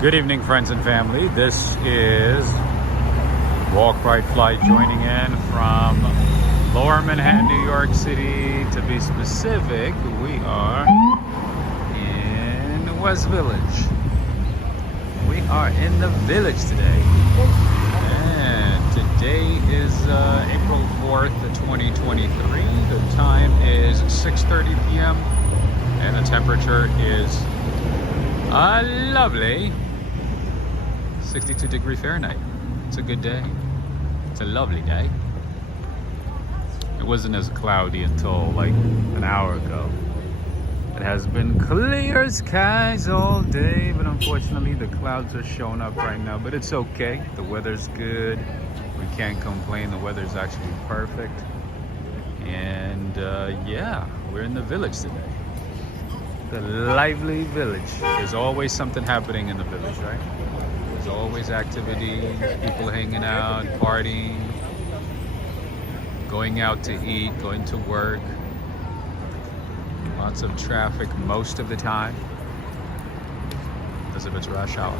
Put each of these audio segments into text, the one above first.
Good evening, friends and family. This is Walk, Ride, Fly joining in from Lower Manhattan, New York City. To be specific, we are in West Village. We are in the village today. And today is April 4th, 2023. The time is 6:30 p.m. and the temperature is a lovely 62 degrees Fahrenheit. It's a good day. It's a lovely day. It wasn't as cloudy until like an hour ago. It has been clear skies all day, but unfortunately the clouds are showing up right now. But it's okay. The weather's good. We can't complain. The weather's actually perfect. And yeah, we're in the village today. The lively village. There's always something happening in the village, right? There's always activities, people hanging out, partying, going out to eat, going to work. Lots of traffic most of the time, as if it's rush hour.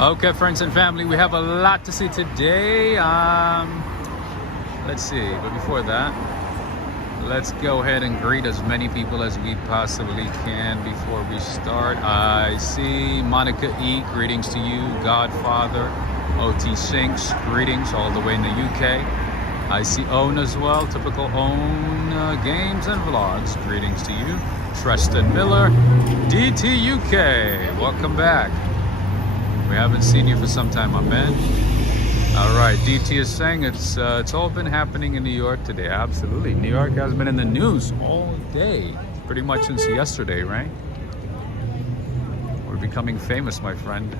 Okay, friends and family, we have a lot to see today. Let's see, but before that, let's go ahead and greet as many people as we possibly can before we start. I see Monica E, greetings to you. Godfather, OT Sinks, greetings all the way in the UK. I see Own as well, typical Own games and vlogs, greetings to you. Tristan Miller, DT UK, welcome back. We haven't seen you for some time, my man. All right, DT is saying it's all been happening in New York today. Absolutely. New York has been in the news all day, pretty much since yesterday, right? We're becoming famous, my friend.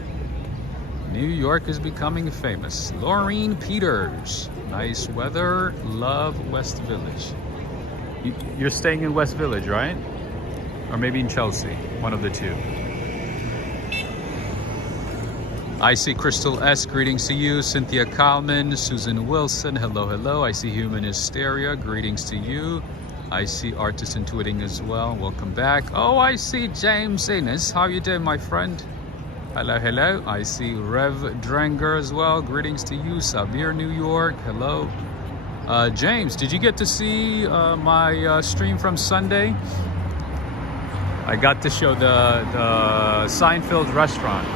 New York is becoming famous. Laureen Peters, nice weather, love West Village. You're staying in West Village, right? Or maybe in Chelsea, one of the two. I see Crystal S, greetings to you. Cynthia Kalman, Susan Wilson, hello, hello. I see Human Hysteria, greetings to you. I see Artist Intuiting as well, welcome back. Oh, I see James Innes, how you doing, my friend? Hello, hello. I see Rev Drenger as well, greetings to you. Sabir, New York, hello. James, did you get to see my stream from Sunday? I got to show the Seinfeld restaurant.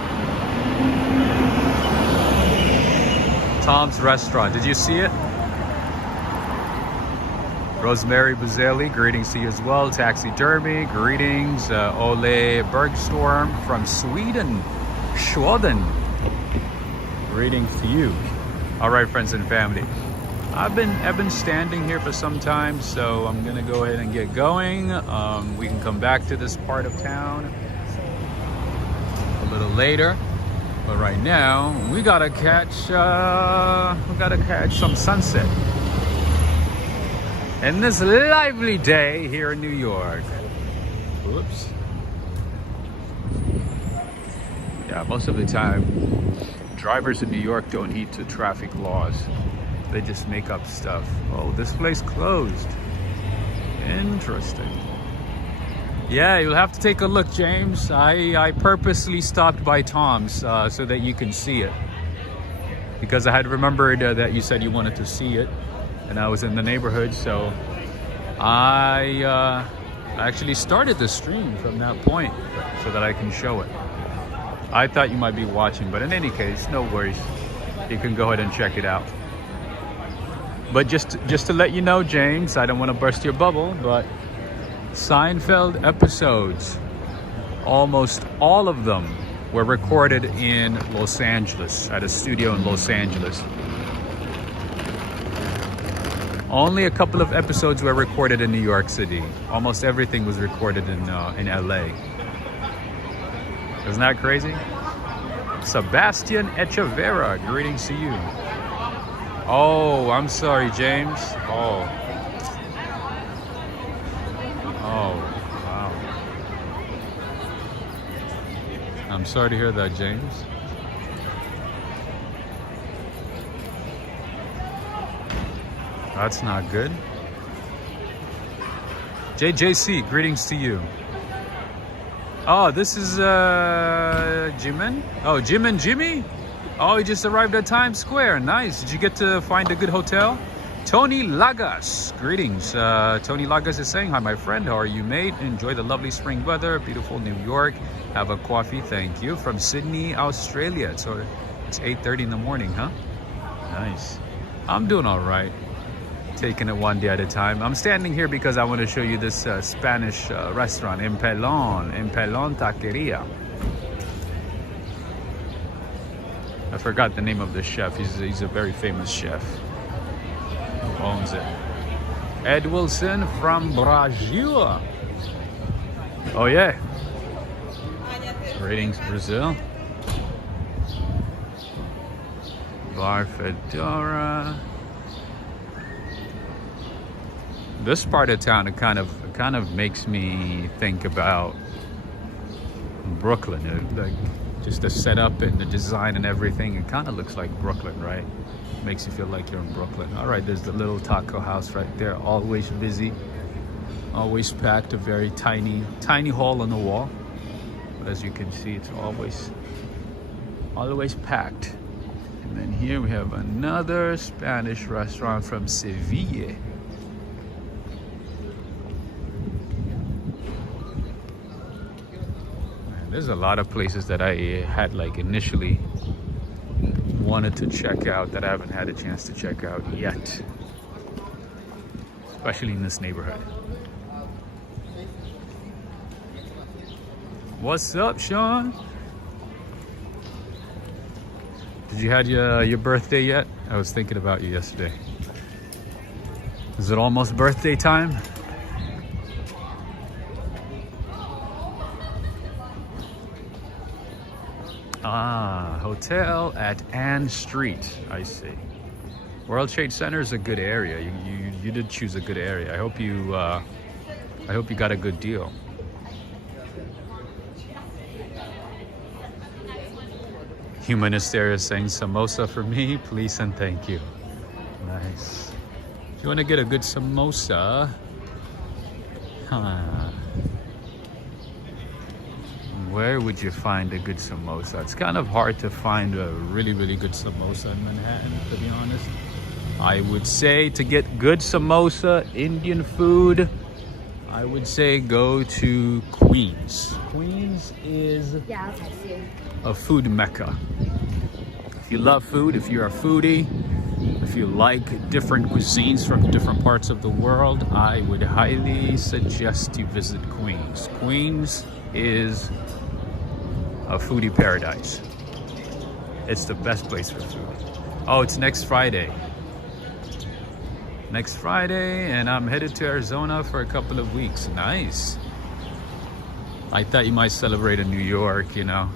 Tom's Restaurant. Did you see it? Rosemary Buzelli, greetings to you as well. Taxidermy, greetings. Ole Bergstorm from Sweden. Greetings to you. All right, friends and family. I've been standing here for some time, so I'm gonna go ahead and get going. We can come back to this part of town a little later. But right now, we gotta catch some sunset. And this lively day here in New York. Oops. Yeah, most of the time, drivers in New York don't heed to traffic laws. They just make up stuff. Oh, this place closed. Interesting. Yeah, you'll have to take a look, James. I purposely stopped by Tom's so that you can see it. Because I had remembered that you said you wanted to see it. And I was in the neighborhood, so I actually started the stream from that point so that I can show it. I thought you might be watching, but in any case, no worries. You can go ahead and check it out. But just to let you know, James, I don't want to burst your bubble, but Seinfeld episodes, almost all of them were recorded in Los Angeles, at a studio in Los Angeles. Only a couple of episodes were recorded in New York City. Almost everything was recorded in LA. Isn't that crazy? Sebastian Echeverra, greetings to you. Oh, I'm sorry, James. Oh, wow. I'm sorry to hear that, James. That's not good. JJC, greetings to you. Oh, this is Jimin. Oh, Jim and Jimmy. Oh, he just arrived at Times Square. Nice. Did you get to find a good hotel? Tony Lagas. Greetings. Tony Lagas is saying, hi, my friend. How are you, mate? Enjoy the lovely spring weather. Beautiful New York. Have a coffee. Thank you. From Sydney, Australia. So it's 8:30 in the morning, huh? Nice. I'm doing all right. Taking it one day at a time. I'm standing here because I want to show you this Spanish restaurant, Empelon Taqueria. I forgot the name of the chef. He's a very famous chef who owns it. Ed Wilson from Brazil. Oh yeah. Greetings, Brazil. Bar Fedora. This part of town, it kind of makes me think about Brooklyn. Like just the setup and the design and everything. It kind of looks like Brooklyn, right? Makes you feel like you're in Brooklyn. All right, there's the little taco house right there. Always busy, always packed. A very tiny hole on the wall. But as you can see, it's always packed. And then here we have another Spanish restaurant from Seville. There's a lot of places that I had like initially wanted to check out that I haven't had a chance to check out yet, especially in this neighborhood. What's up, Sean? Did you have your birthday yet? I was thinking about you yesterday. Is it almost birthday time? Ah, hotel at Ann Street. I see. World Trade Center is a good area. You did choose a good area. I hope you got a good deal. Humanist is saying samosa for me, please and thank you. Nice. If you want to get a good samosa, where would you find a good samosa? It's kind of hard to find a really, really good samosa in Manhattan, to be honest. I would say to get good samosa, Indian food, I would say go to Queens. Queens is a food mecca. If you love food, if you're a foodie, if you like different cuisines from different parts of the world, I would highly suggest you visit Queens. Queens is a foodie paradise. It's the best place for food. Oh, it's next Friday. Next Friday, and I'm headed to Arizona for a couple of weeks. Nice. I thought you might celebrate in New York, you know.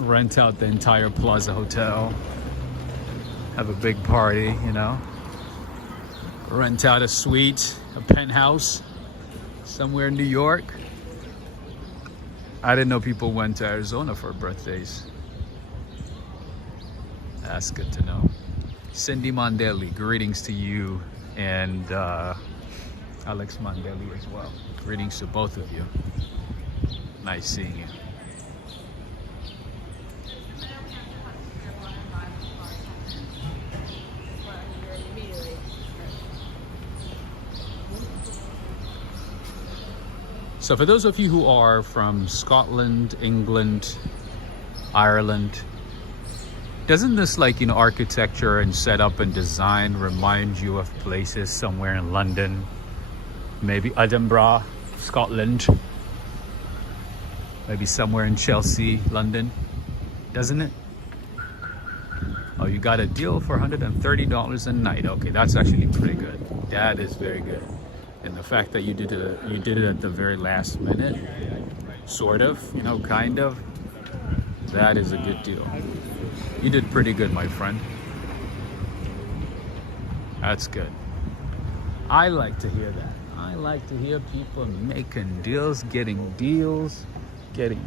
Rent out the entire Plaza Hotel. Have a big party, you know. Rent out a suite, a penthouse somewhere in New York. I didn't know people went to Arizona for birthdays. That's good to know. Cindy Mondelli, greetings to you, and Alex Mondelli as well. Greetings to both of you. Nice seeing you. So for those of you who are from Scotland, England, Ireland, doesn't this, like, you know, architecture and setup and design remind you of places somewhere in London, maybe Edinburgh, Scotland, maybe somewhere in Chelsea, London, doesn't it? Oh, you got a deal for $130 a night. Okay, that's actually pretty good. That is very good. And the fact that you did it at the very last minute, sort of, you know, kind of, that is a good deal. You did pretty good, my friend. That's good. I like to hear that. I like to hear people making deals, getting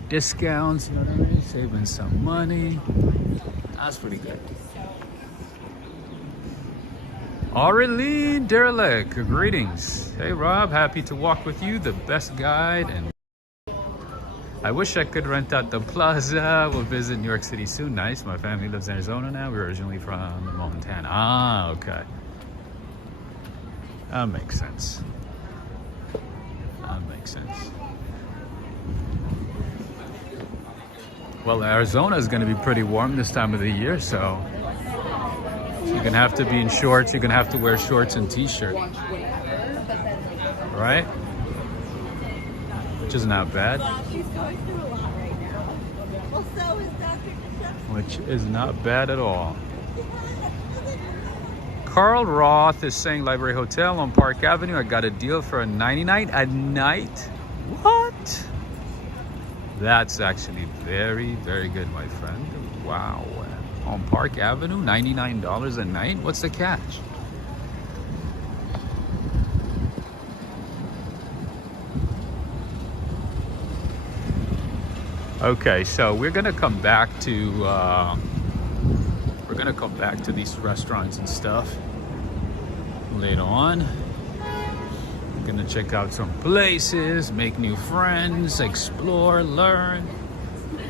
discounts, you know what I mean? Saving some money. That's pretty good. Aureline Derelict, greetings. Hey Rob, happy to walk with you, the best guide. And I wish I could rent out the plaza. We'll visit New York City soon. Nice. My family lives in Arizona now. We're originally from Montana. Ah, okay. That makes sense. That makes sense. Well, Arizona is going to be pretty warm this time of the year, so you're going to have to be in shorts. You're going to have to wear shorts and t-shirt. Right? Which is not bad. She's going through a lot right now. Well, so is Dr. Which is not bad at all. Carl Roth is saying Library Hotel on Park Avenue. I got a deal for a 99 a night. What? That's actually very, very good, my friend. Wow. On Park Avenue, $99 a night? What's the catch? Okay, so we're gonna come back to these restaurants and stuff later on. We're gonna check out some places, make new friends, explore, learn,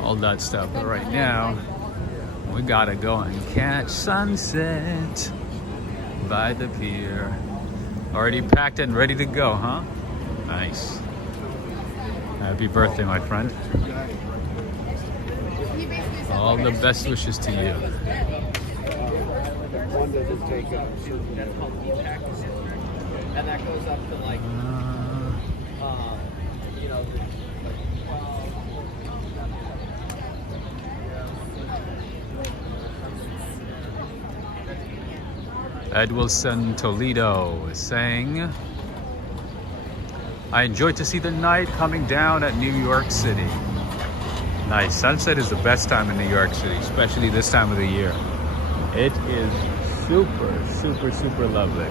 all that stuff. But right now, we gotta go and catch sunset by the pier. Already packed and ready to go, huh? Nice. Happy birthday, my friend. All the best wishes to you. And that goes up to like, you know, Ed Wilson Toledo is saying, I enjoyed to see the night coming down at New York City. Nice. Sunset is the best time in New York City, especially this time of the year. It is super, super, super lovely.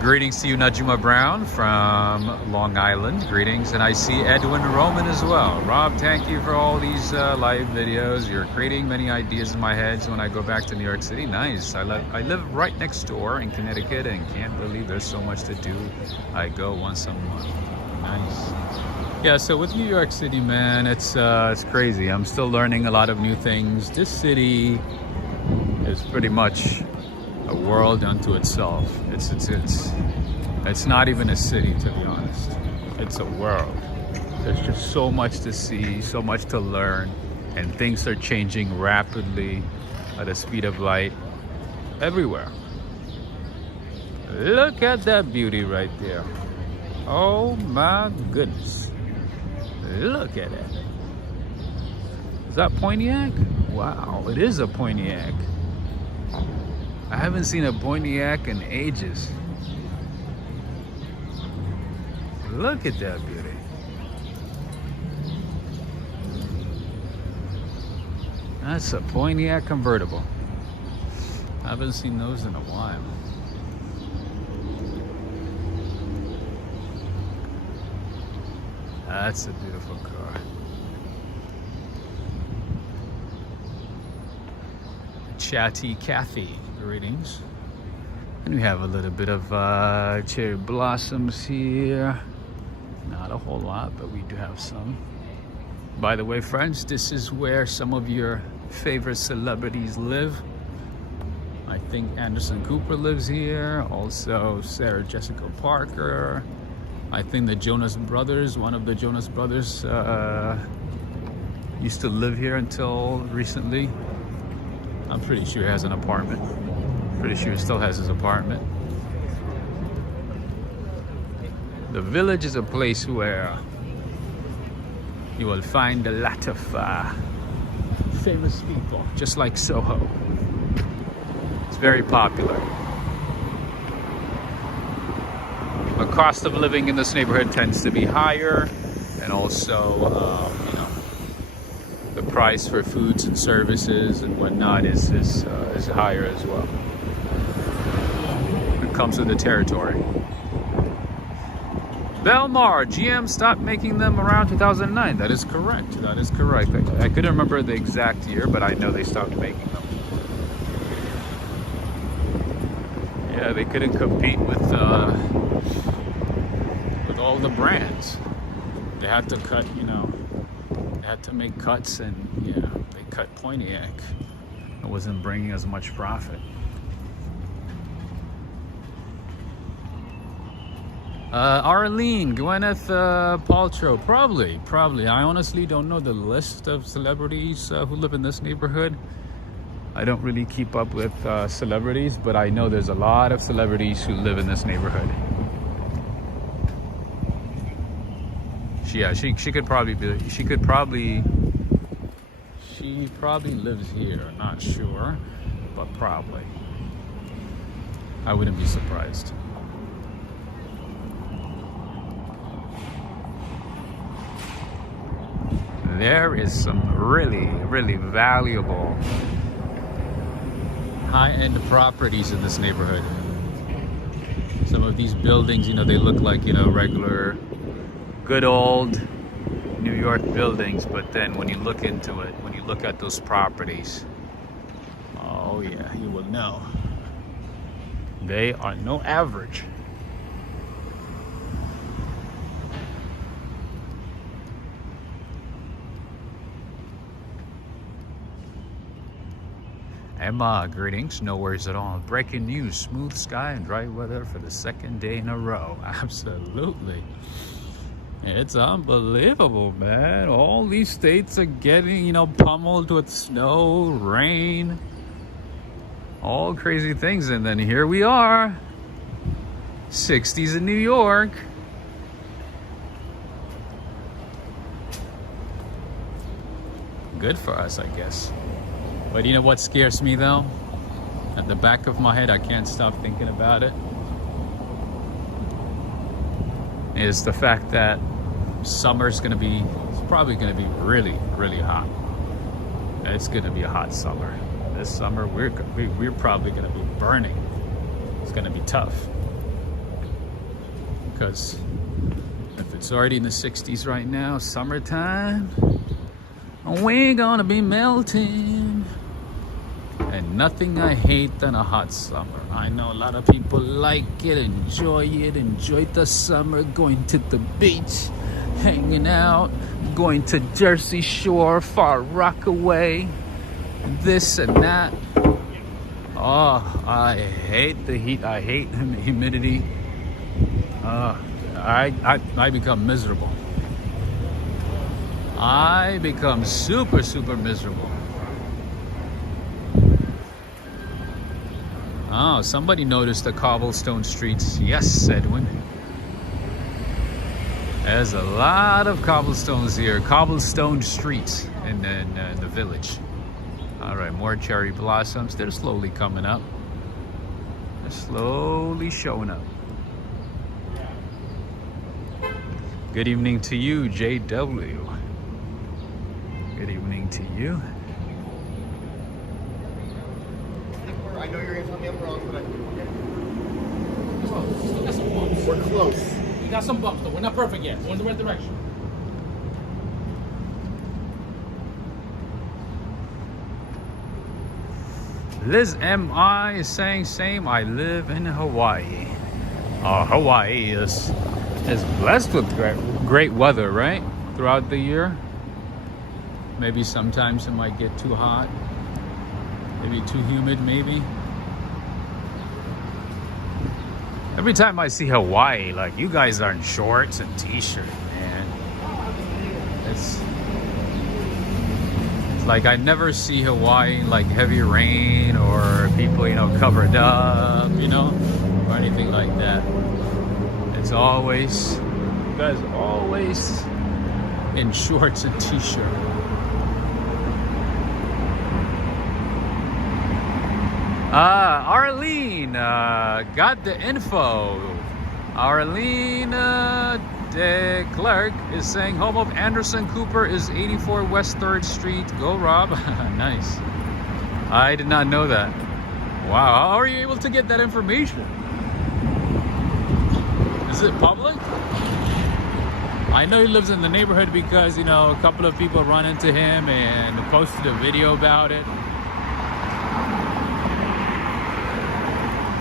Greetings to you, Najima Brown from Long Island. Greetings, and I see Edwin Roman as well. Rob, thank you for all these live videos. You're creating many ideas in my head when I go back to New York City. Nice. I live right next door in Connecticut and can't believe there's so much to do. I go once a month. Nice. Yeah, so with New York City, man, it's crazy. I'm still learning a lot of new things. This city is pretty much a world unto itself. It's not even a city, to be honest. It's a world. There's just so much to see, so much to learn, and things are changing rapidly at the speed of light everywhere. Look at that beauty right there. Oh my goodness. Look at it. Is that Pontiac? Wow, it is a Pontiac. I haven't seen a Pontiac in ages. Look at that beauty. That's a Pontiac convertible. I haven't seen those in a while. That's a beautiful car. Chatty Cathy, greetings. And we have a little bit of cherry blossoms here. Not a whole lot, but we do have some. By the way, friends, this is where some of your favorite celebrities live. I think Anderson Cooper lives here. Also, Sarah Jessica Parker. I think the Jonas Brothers, one of the Jonas Brothers used to live here until recently. I'm pretty sure he has an apartment. Pretty sure he still has his apartment. The Village is a place where you will find a lot of famous people, just like Soho. It's very popular. The cost of living in this neighborhood tends to be higher, and also, you know, the price for foods and services and whatnot is higher as well. It comes with the territory. Belmar, GM stopped making them around 2009. That is correct. That is correct. I couldn't remember the exact year, but I know they stopped making them. Yeah, they couldn't compete with all the brands. They had to cut, you know, they had to make cuts, and yeah, they cut Pontiac. It wasn't bringing as much profit. Arlene, Gwyneth Paltrow, probably. I honestly don't know the list of celebrities who live in this neighborhood. I don't really keep up with celebrities, but I know there's a lot of celebrities who live in this neighborhood. She probably lives here. Not sure, but probably. I wouldn't be surprised. There is some really valuable high-end properties in this neighborhood. Some of these buildings, you know, they look like, you know, regular good old New York buildings, but then when you look into it, when you look at those properties, oh yeah, you will know they are no average. Emma, greetings. No worries at all. Breaking news. Smooth sky and dry weather for the second day in a row. Absolutely. It's unbelievable, man. All these states are getting, you know, pummeled with snow, rain, all crazy things. And then here we are. 60s in New York. Good for us, I guess. But you know what scares me though? At the back of my head, I can't stop thinking about it. Is the fact that summer's gonna be, it's probably gonna be really hot. It's gonna be a hot summer. This summer, we're probably gonna be burning. It's gonna be tough. Because if it's already in the 60s right now, summertime, we're gonna be melting. And nothing I hate than a hot summer. I know a lot of people like it, enjoy the summer, going to the beach, hanging out, going to Jersey Shore, Far Rockaway, this and that. Oh, I hate the heat. I hate the humidity. I become miserable. I become super miserable. Oh, somebody noticed the cobblestone streets. Yes, Edwin. There's a lot of cobblestones here. Cobblestone streets in the village. All right, more cherry blossoms. They're slowly coming up. They're slowly showing up. Good evening to you, JW. Good evening to you. I know you're gonna tell me I'm wrong, but We got some bumps. we're close. We got some bumps, though. We're not perfect yet. We're in the right direction. Liz M.I. is saying same. I live in Hawaii. Hawaii is blessed with great weather, right? Throughout the year. Maybe sometimes it might get too hot. Maybe too humid, maybe. Every time I see Hawaii, like, you guys are in shorts and t-shirt, man. It's like I never see Hawaii like heavy rain or people, you know, covered up, you know, or anything like that. It's always, you guys are always in shorts and t-shirt. Arlene got the info. Arlene de Klerk is saying home of Anderson Cooper is 84 West 3rd Street. Go, Rob. Nice. I did not know that. Wow, how are you able to get that information? Is it public? I know he lives in the neighborhood because, you know, a couple of people run into him and posted a video about it.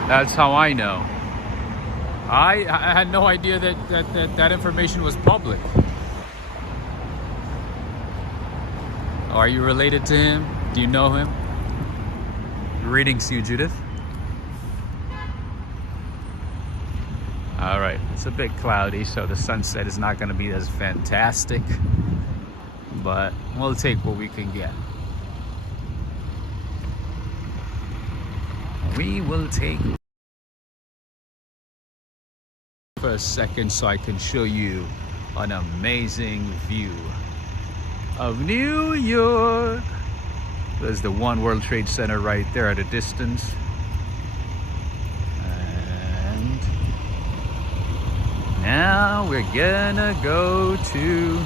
That's how I know. I had no idea that information was public. Are you related to him? Do you know him? Greetings to you, Judith. All right, it's a bit cloudy, so the sunset is not going to be as fantastic, but we'll take what we can get. We will take for a second so I can show you an amazing view of New York. There's the One World Trade Center right there at a distance. And now we're gonna go to,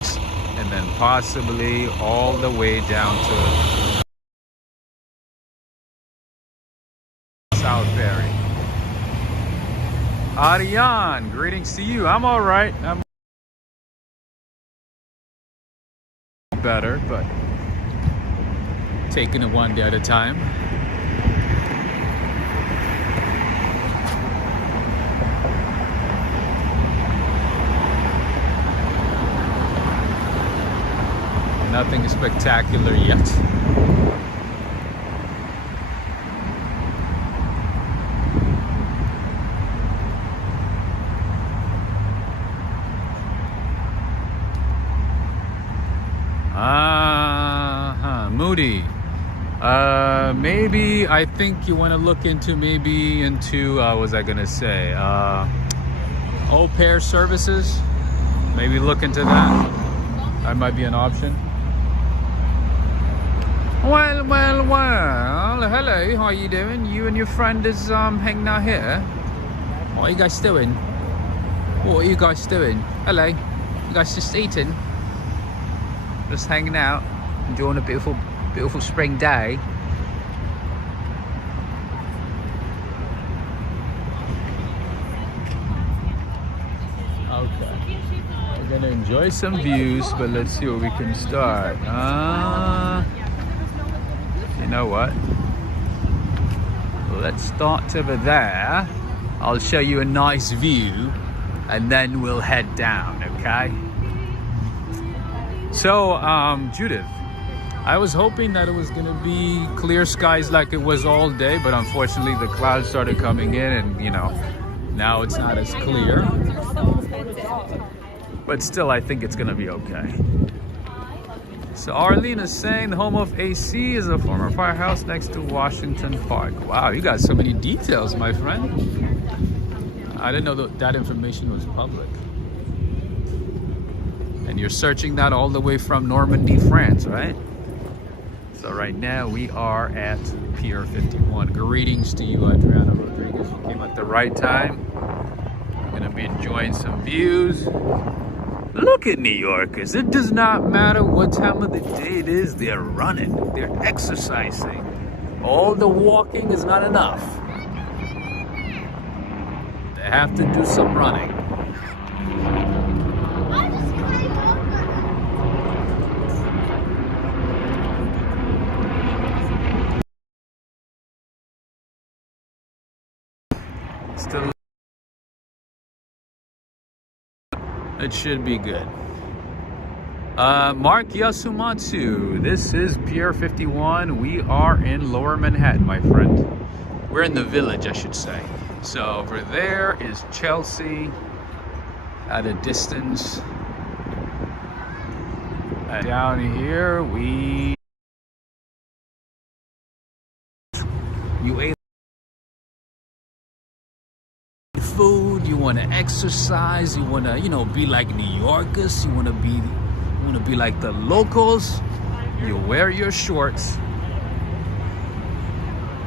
and then possibly all the way down to South Ferry. Ariane, greetings to you. I'm all right. I'm better, but taking it one day at a time. Nothing spectacular yet. Moody. Maybe I think you want to look into what was I gonna say? Au pair services. Maybe look into that. That might be an option. Well. Hello, how are you doing? You and your friend is hanging out here. What are you guys doing? What are you guys doing? Hello. You guys just eating? Just hanging out, enjoying a beautiful spring day. Okay. We're gonna enjoy some views, but let's see where we can start. You know what? Let's start over there. I'll show you a nice view, and then we'll head down, okay? So, Judith, I was hoping that it was going to be clear skies like it was all day, but unfortunately the clouds started coming in and, you know, now it's not as clear. But still, I think it's going to be okay. So Arlene is saying the home of AC is a former firehouse next to Washington Park. Wow, you got so many details, my friend. I didn't know that information was public. And you're searching that all the way from Normandy, France, right? So right now we are at Pier 51. Greetings to you, Adriana Rodriguez. You came at the right time. We're gonna be enjoying some views. Look at New Yorkers. It does not matter what time of the day it is, they're running, they're exercising. All the walking is not enough. They have to do some running. Still, it should be good. Mark Yasumatsu, this is Pier 51. We are in Lower Manhattan, my friend. We're in the Village, I should say. So over there is Chelsea at a distance. And down here you ate food, you want to exercise, you want to, you know, be like New Yorkers, you want to be like the locals. You wear your shorts,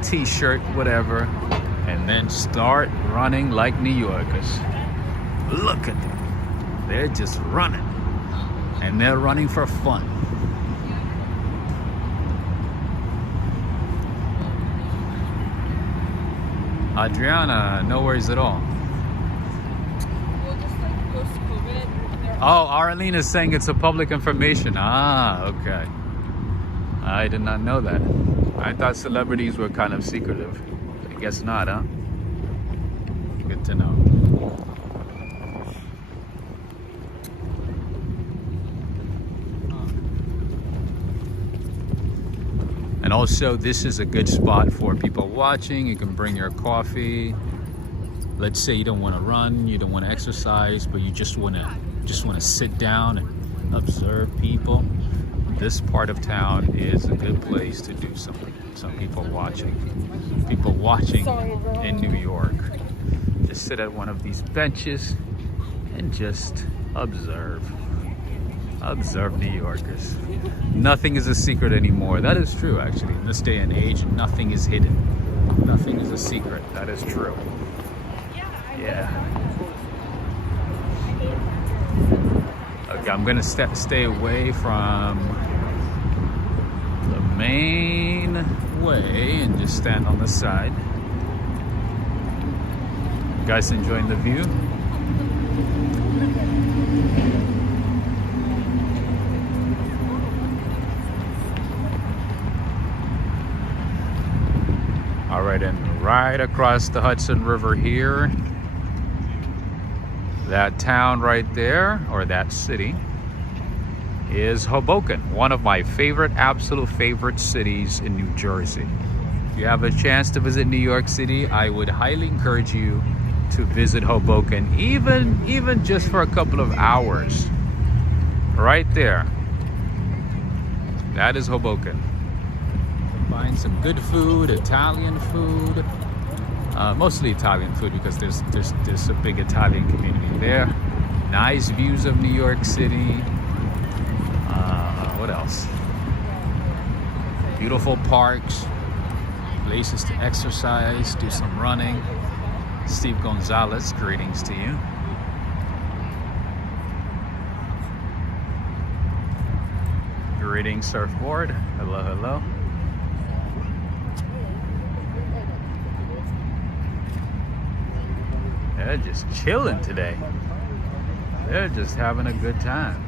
t-shirt, whatever, and then start running like New Yorkers. Look at them. They're just running, and they're running for fun. Adriana, no worries at all. Oh, Arlene is saying it's a public information. Ah, okay. I did not know that. I thought celebrities were kind of secretive. I guess not, huh? Good to know. And also, this is a good spot for people watching. You can bring your coffee. Let's say you don't want to run, you don't want to exercise, but you just want to sit down and observe people. This part of town is a good place to do something. Some people watching in New York. Just sit at one of these benches and just observe New Yorkers. Nothing is a secret anymore. That is true, actually. In this day and age, nothing is hidden. Nothing is a secret. That is true. Yeah. Okay, I'm gonna stay away from the main way and just stand on the side. You guys enjoying the view? All right, and right across the Hudson River here, that town right there, or that city, is Hoboken, one of my absolute favorite cities in New Jersey. If you have a chance to visit New York City, I would highly encourage you to visit Hoboken, even just for a couple of hours. Right there. That is Hoboken. Find some good food, Italian food. Mostly Italian food because there's a big Italian community there. Nice views of New York City. What else? Beautiful parks, places to exercise, do some running. Steve Gonzalez, greetings to you. Greetings, surfboard. Hello, hello. They're just chilling today. They're just having a good time.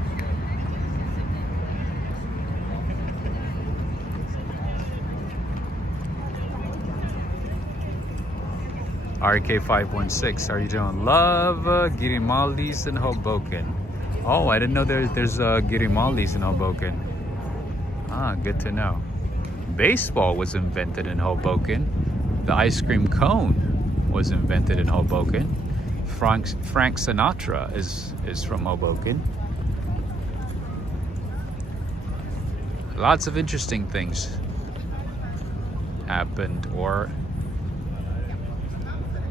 RK516, how are you doing? Love Girimaldi's in Hoboken. Oh, I didn't know there's Girimaldi's in Hoboken. Ah, good to know. Baseball was invented in Hoboken. The ice cream cone was invented in Hoboken. Frank Sinatra is from Hoboken. Lots of interesting things happened or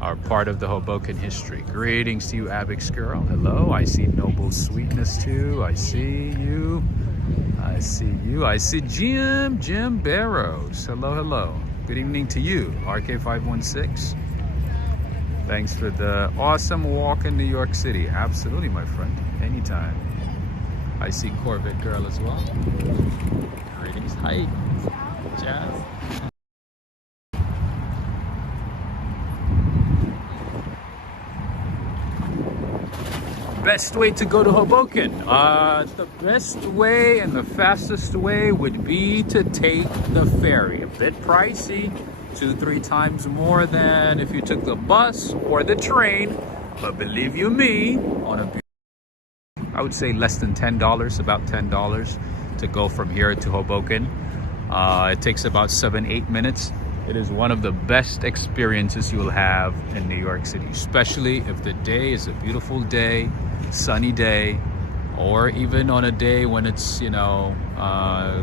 are part of the Hoboken history. Greetings to you, Abix girl. Hello, I see Noble Sweetness too. I see you. I see you. I see Jim Barrows. Hello, hello. Good evening to you, RK516. Thanks for the awesome walk in New York City. Absolutely, my friend. Anytime. I see Corvette girl as well. Greetings. Hi, Jazz. Best way to go to Hoboken? The best way and the fastest way would be to take the ferry. A bit pricey, 2-3 times more than if you took the bus or the train. But believe you me, I would say less than $10, about $10 to go from here to Hoboken. It takes about 7-8 minutes. It is one of the best experiences you'll have in New York City, especially if the day is a beautiful day, sunny day, or even on a day when it's,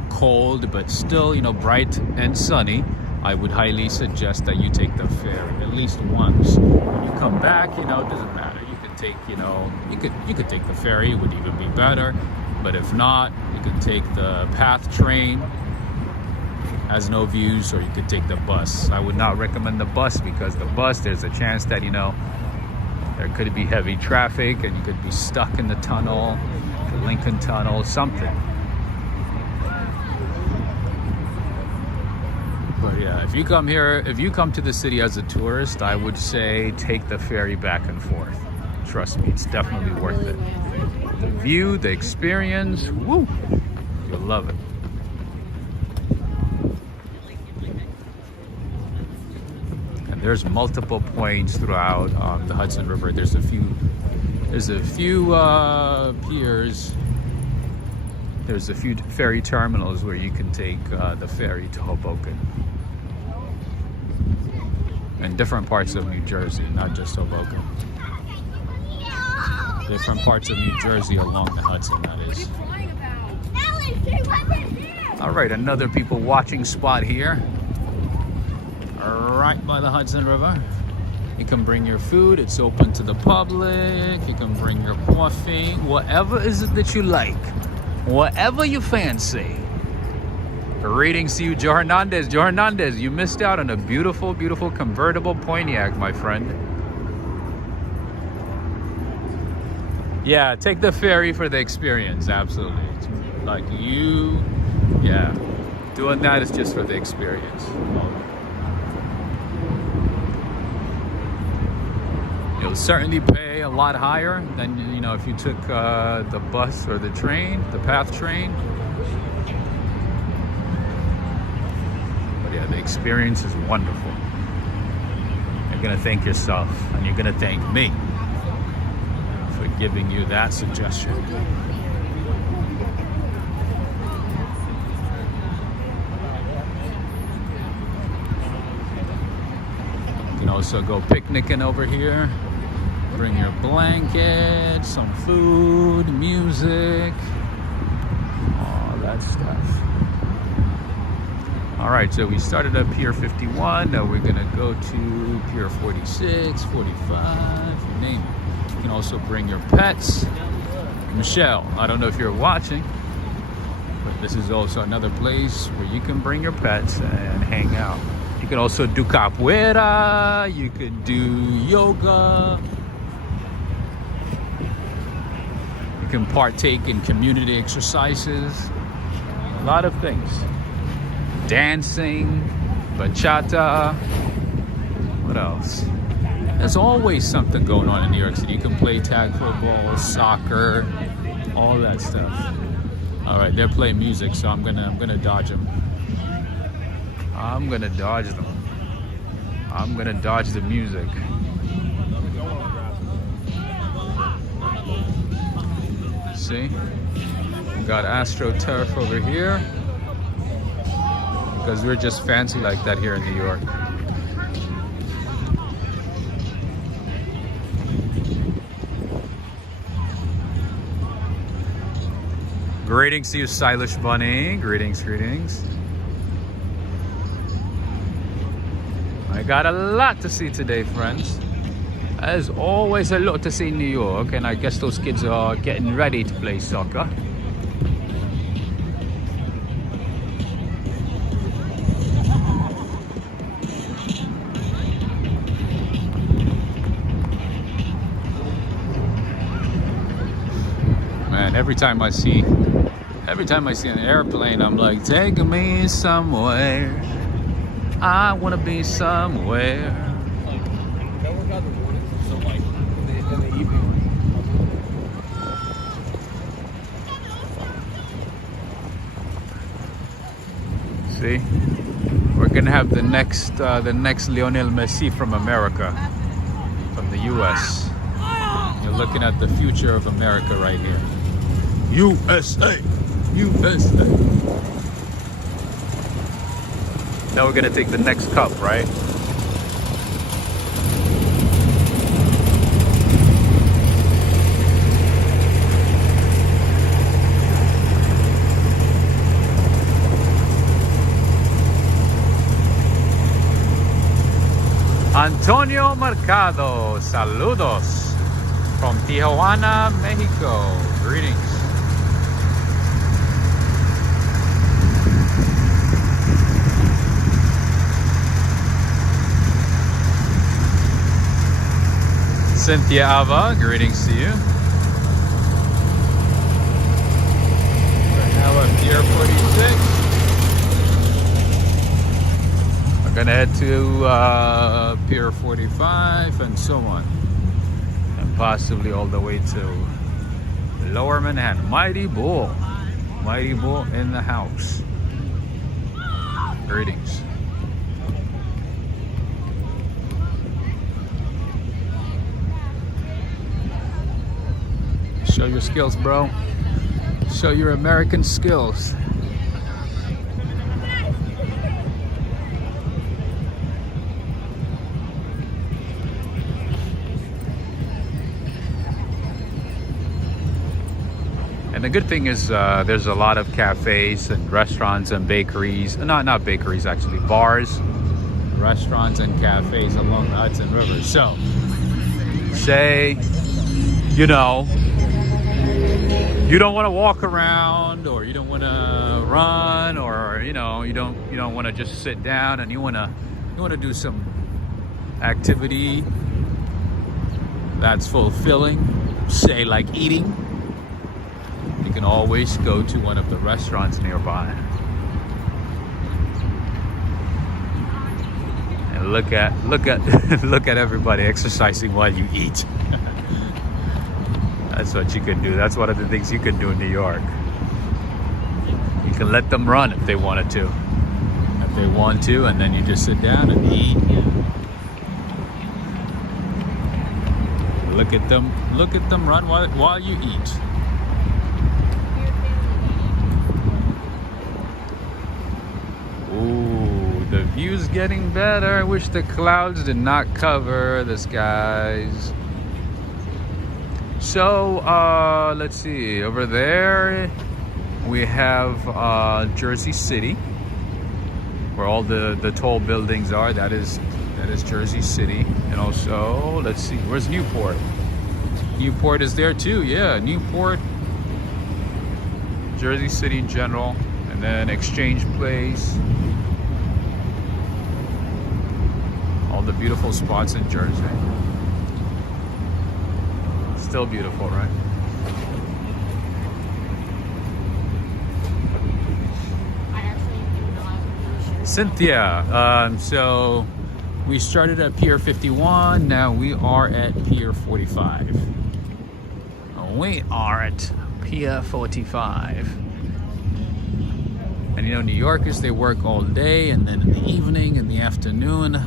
cold, but still, bright and sunny. I would highly suggest that you take the ferry at least once. When you come back, it doesn't matter. You could take, you could take the ferry, it would even be better. But if not, you could take the PATH train, has no views, or you could take the bus. I would not recommend the bus because the bus, there's a chance that, there could be heavy traffic and you could be stuck in the tunnel, the Lincoln Tunnel, something. But yeah, if you come to the city as a tourist, I would say take the ferry back and forth. Trust me, it's definitely worth it. The view, the experience, woo! You'll love it. And there's multiple points throughout the Hudson River. There's a few piers. There's a few ferry terminals where you can take the ferry to Hoboken. And different parts of New Jersey, not just Hoboken. Different parts of New Jersey along the Hudson, that is. All right, another people watching spot here. Right by the Hudson River. You can bring your food, it's open to the public. You can bring your coffee, whatever is it that you like. Whatever you fancy. Greetings to you, Joe Hernandez. Joe Hernandez, you missed out on a beautiful, beautiful convertible Pontiac, my friend. Yeah, take the ferry for the experience, absolutely. It's like you, yeah, doing that is just for the experience. You'll certainly pay a lot higher than, you know, if you took the bus or the train, the PATH train. But yeah, the experience is wonderful. You're gonna thank yourself, and you're gonna thank me for giving you that suggestion. You can also go picnicking over here. Bring your blanket, some food, music, all that stuff. All right, so we started at Pier 51. Now we're gonna go to Pier 46, 45, you name it. You can also bring your pets. Michelle, I don't know if you're watching, but this is also another place where you can bring your pets and hang out. You can also do capoeira, you could do yoga. You can partake in community exercises, a lot of things. Dancing, bachata, what else? There's always something going on in New York City. You can play tag football, soccer, all that stuff. All right, they're playing music, so I'm gonna dodge them. I'm gonna dodge them. I'm gonna dodge the music. See? We got AstroTurf over here. Because we're just fancy like that here in New York. Greetings to you, Stylish Bunny. Greetings, greetings. I got a lot to see today, friends. There's always a lot to see in New York, and I guess those kids are getting ready to play soccer. Man, every time I see an airplane, I'm like, take me somewhere. I wanna be somewhere. See, we're gonna have the next Lionel Messi from America, from the U.S. You're looking at the future of America right here. USA, USA. Now we're gonna take the next cup, right? Antonio Mercado, saludos from Tijuana, Mexico. Greetings. Cynthia Ava, greetings to you. Right now at Pier 46. We're gonna head to Pier 45 and so on, and possibly all the way to Lower Manhattan. Mighty Bull. Mighty Bull in the house. Greetings. Show your skills, bro. Show your American skills. And the good thing is there's a lot of cafes and restaurants and bakeries. Not bakeries, actually. Bars, restaurants, and cafes along the Hudson River. So, say, you know, you don't want to walk around, or you don't want to run, or you don't want to just sit down, and you want to do some activity that's fulfilling, say like eating. You can always go to one of the restaurants nearby and look at look at everybody exercising while you eat. That's what you can do. That's one of the things you can do in New York. You can let them run if they wanted to. If they want to, and then you just sit down and eat. Look at them run while you eat. Ooh, the view's getting better. I wish the clouds did not cover the skies. So, let's see. Over there, we have Jersey City, where all the tall buildings are. That is Jersey City. And also, let's see, where's Newport? Newport is there too. Yeah, Newport, Jersey City in general, and then Exchange Place. All the beautiful spots in Jersey. Still beautiful, right? Cynthia, so we started at Pier 51, now we are at Pier 45. We are at Pier 45. And you know, New Yorkers, they work all day, and then in the evening, in the afternoon,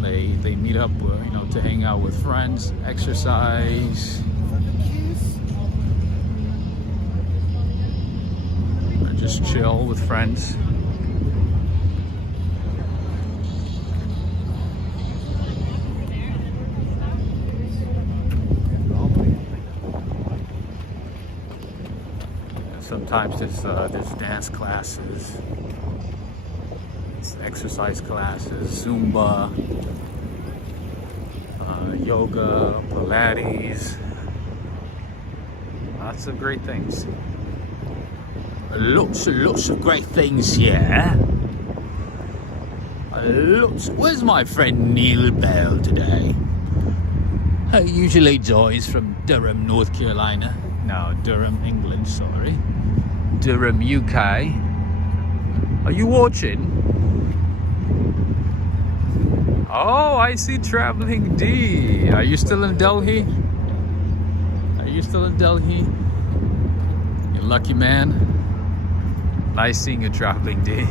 they meet up, to hang out with friends, exercise, or just chill with friends. Sometimes there's dance classes, exercise classes, Zumba, yoga, Pilates, lots of great things. Lots of great things here. Where's my friend Neil Bell today? He usually joins from Durham, North Carolina. No, Durham, England, sorry. Durham, UK. Are you watching? Oh, I see Traveling D. Are you still in Delhi? Are you still in Delhi? You lucky man. Nice seeing you, Traveling D.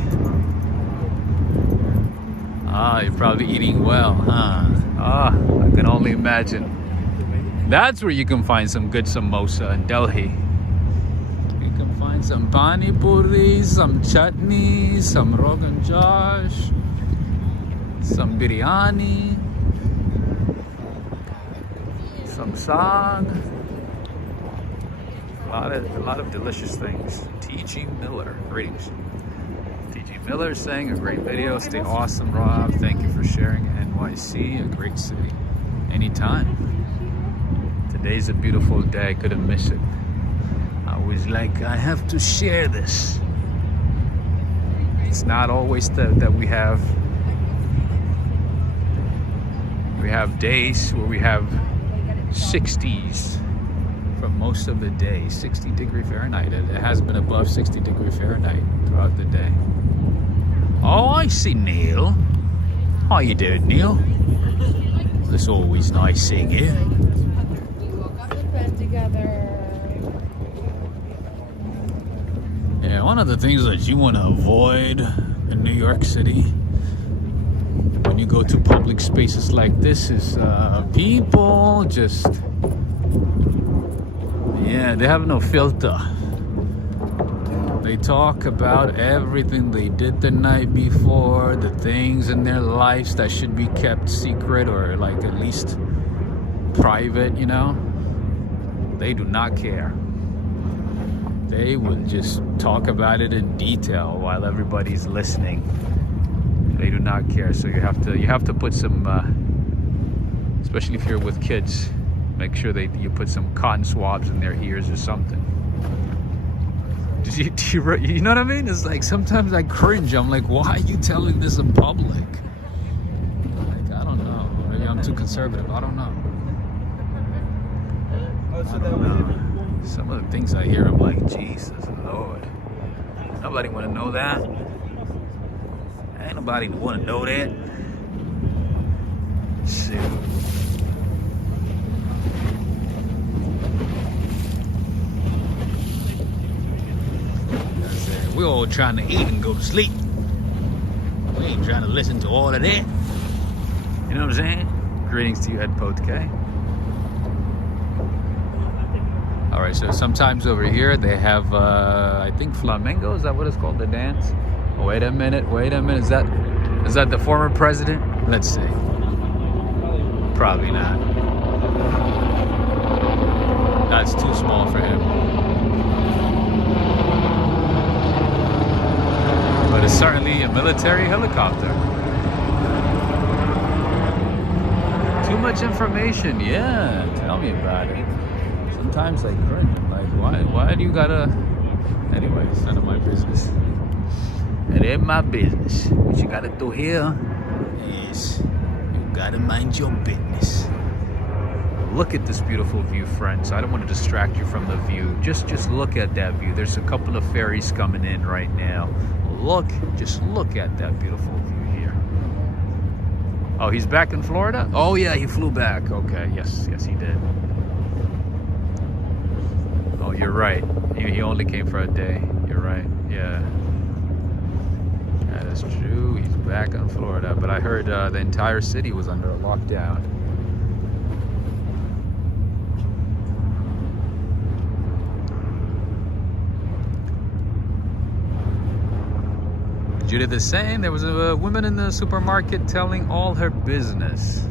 Ah, you're probably eating well, huh? Ah, I can only imagine. That's where you can find some good samosa in Delhi. You can find some pani puri, some chutney, some rogan josh, some biryani, some saag. A lot of delicious things. T.G. Miller, greetings. T.G. Miller saying a great video. Stay awesome, Rob. Thank you for sharing NYC, a great city. Anytime. Today's a beautiful day. I couldn't miss it. I was like, I have to share this. It's not always that we have days where we have 60s for most of the day. 60-degree Fahrenheit. It has been above 60-degree Fahrenheit throughout the day. Oh, I see Neil. How you doing, Neil? It's always nice seeing you. We woke up with Ben together. Yeah, one of the things that you want to avoid in New York City when you go to public spaces like this is people just, yeah, they have no filter. They talk about everything they did the night before, the things in their lives that should be kept secret or like at least private, you know. They do not care. They would just talk about it in detail while everybody's listening. They do not care. So you have to put some, especially if you're with kids, make sure you put some cotton swabs in their ears or something. You know what I mean? It's like sometimes I cringe. I'm like, why are you telling this in public? Like, I don't know. Maybe I'm too conservative. I don't know. I don't know. Some of the things I hear, I'm like, Jesus Lord. Nobody want to know that. Ain't nobody want to know that. Shoot. We're all trying to eat and go to sleep. We ain't trying to listen to all of that. You know what I'm saying? Greetings to you, Ed Potke. Alright, so sometimes over here they have, I think flamenco, is that what it's called, the dance? Oh, wait a minute, is that the former president? Let's see. Probably not. That's too small for him. But it's certainly a military helicopter. Too much information, yeah, tell me about it. Sometimes I cringe, I'm like, why do you gotta... Anyway, it's none of my business. It ain't my business. What you gotta do here is you gotta mind your business. Look at this beautiful view, friends. I don't want to distract you from the view. Just look at that view. There's a couple of ferries coming in right now. Just look at that beautiful view here. Oh, he's back in Florida? Oh yeah, he flew back. Okay, yes he did. Oh, you're right. He only came for a day. You're right. Yeah. That is true. He's back in Florida. But I heard the entire city was under a lockdown. Judith is saying there was a woman in the supermarket telling all her business.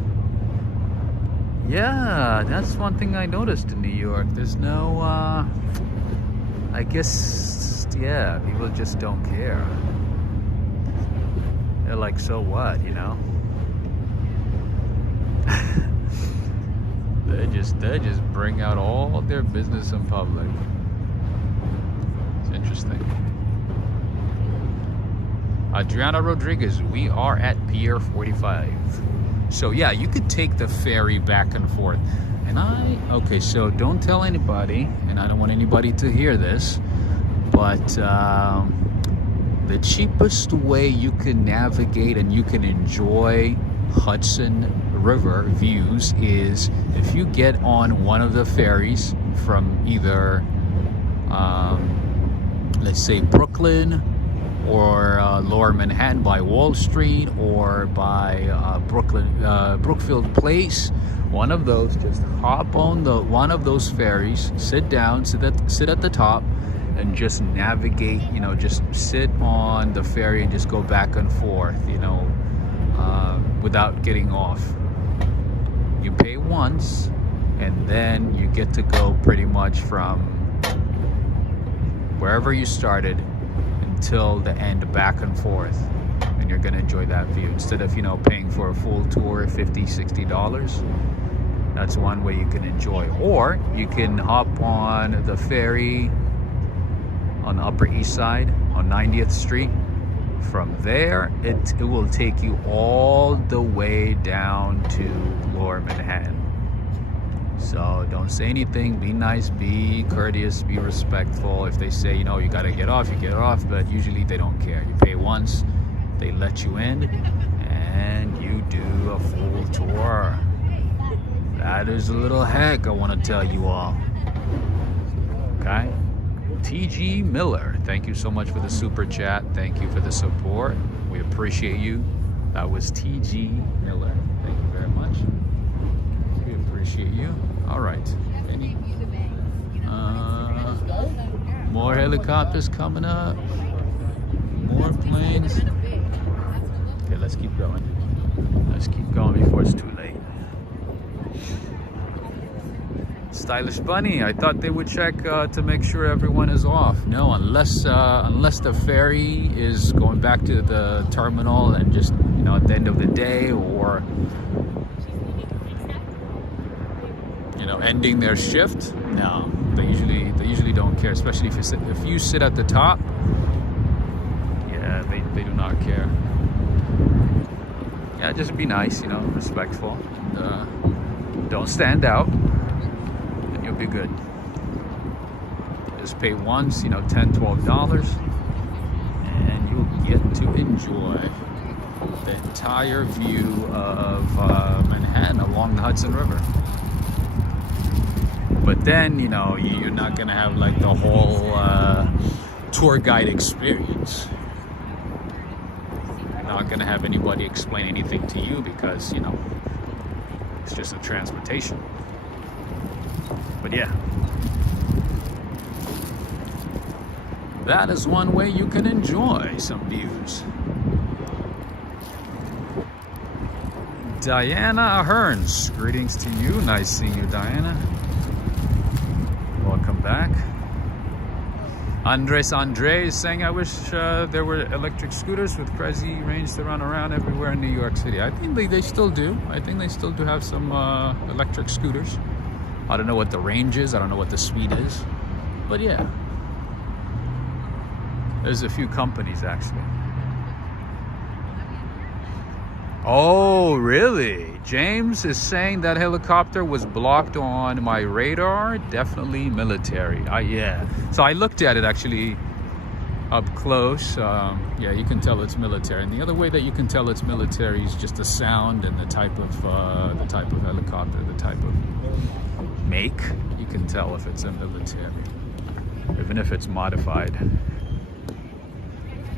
Yeah, that's one thing I noticed in New York. There's no, I guess, yeah, people just don't care. They're like, so what, you know? they just bring out all their business in public. It's interesting. Adriana Rodriguez, we are at Pier 45. So yeah, you could take the ferry back and forth. And okay, so don't tell anybody, and I don't want anybody to hear this, but the cheapest way you can navigate and you can enjoy Hudson River views is if you get on one of the ferries from either, let's say Brooklyn, or Lower Manhattan by Wall Street, or by Brookfield Place. One of those, just hop on one of those ferries, sit down, sit at the top, and just navigate. You know, just sit on the ferry and just go back and forth. You know, without getting off. You pay once, and then you get to go pretty much from wherever you started till the end, back and forth, and you're gonna enjoy that view instead of, you know, paying for a full tour $50-$60. That's one way you can enjoy. Or you can hop on the ferry on the Upper East Side on 90th Street. From there, it will take you all the way down to Lower Manhattan. So don't say anything, be nice, be courteous, be respectful. If they say, you know, you gotta get off, you get off, but usually they don't care. You pay once, they let you in, and you do a full tour. That is a little hack I want to tell you all. Okay? TG Miller, thank you so much for the super chat. Thank you for the support. We appreciate you. That was TG Miller. Thank you very much. We appreciate you. All right. More helicopters coming up. More planes. Okay, let's keep going. Let's keep going before it's too late. Stylish Bunny, I thought they would check to make sure everyone is off. No, unless the ferry is going back to the terminal and just, you know, at the end of the day, or, you know, ending their shift. No, they usually don't care, especially if you sit at the top. Yeah, they do not care. Yeah, just be nice, you know, respectful. And, don't stand out. You'll be good. Just pay once, you know, $10, $12, and you'll get to enjoy the entire view of Manhattan along the Hudson River. But then, you know, you're not gonna have like the whole tour guide experience. You're not gonna have anybody explain anything to you because, you know, it's just a transportation. But yeah, that is one way you can enjoy some views. Diana Hearns, greetings to you. Nice seeing you, Diana. Welcome back. Andre is saying, I wish there were electric scooters with crazy range to run around everywhere in New York City. I think they still do. I think they still do have some electric scooters. I don't know what the range is. I don't know what the speed is. But yeah, there's a few companies actually. Oh, really? James is saying that helicopter was blocked on my radar. Definitely military. Yeah. So I looked at it actually up close. Yeah, you can tell it's military. And the other way that you can tell it's military is just the sound and the type of helicopter, the type of make. You can tell if it's a military, even if it's modified.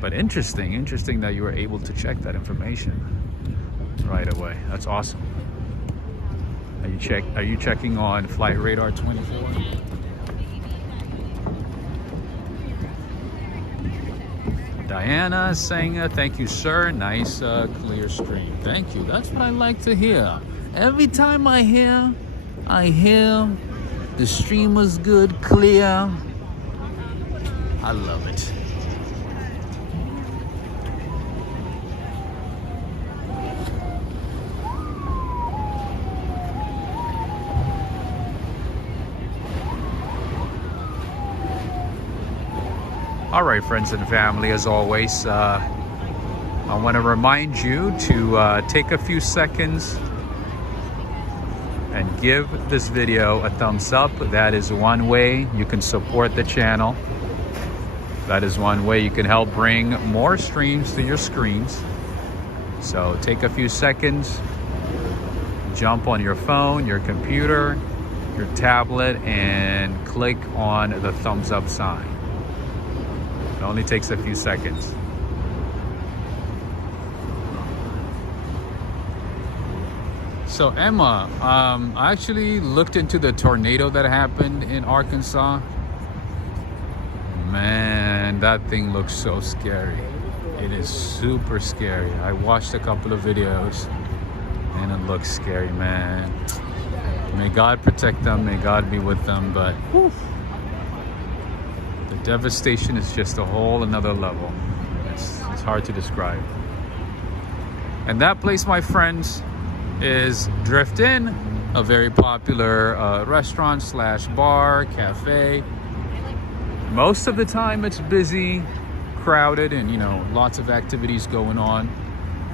But interesting that you were able to check that information right away. That's awesome. Are you checking on Flight Radar 24? Diana saying, thank you, sir. Nice, clear stream. Thank you. That's what I like to hear. Every time I hear the stream was good, clear. I love it. All right, friends and family, as always, I want to remind you to take a few seconds and give this video a thumbs up. That is one way you can support the channel. That is one way you can help bring more streams to your screens. So take a few seconds, jump on your phone, your computer, your tablet, and click on the thumbs up sign. It only takes a few seconds. So Emma, I actually looked into the tornado that happened in Arkansas. Man, that thing looks so scary. It is super scary. I watched a couple of videos and it looks scary, man. May God protect them, may God be with them, but whew, the devastation is just a whole another level. It's hard to describe. And that place, my friends, is Drift Inn, a very popular restaurant slash bar, cafe. Most of the time it's busy, crowded, and you know, lots of activities going on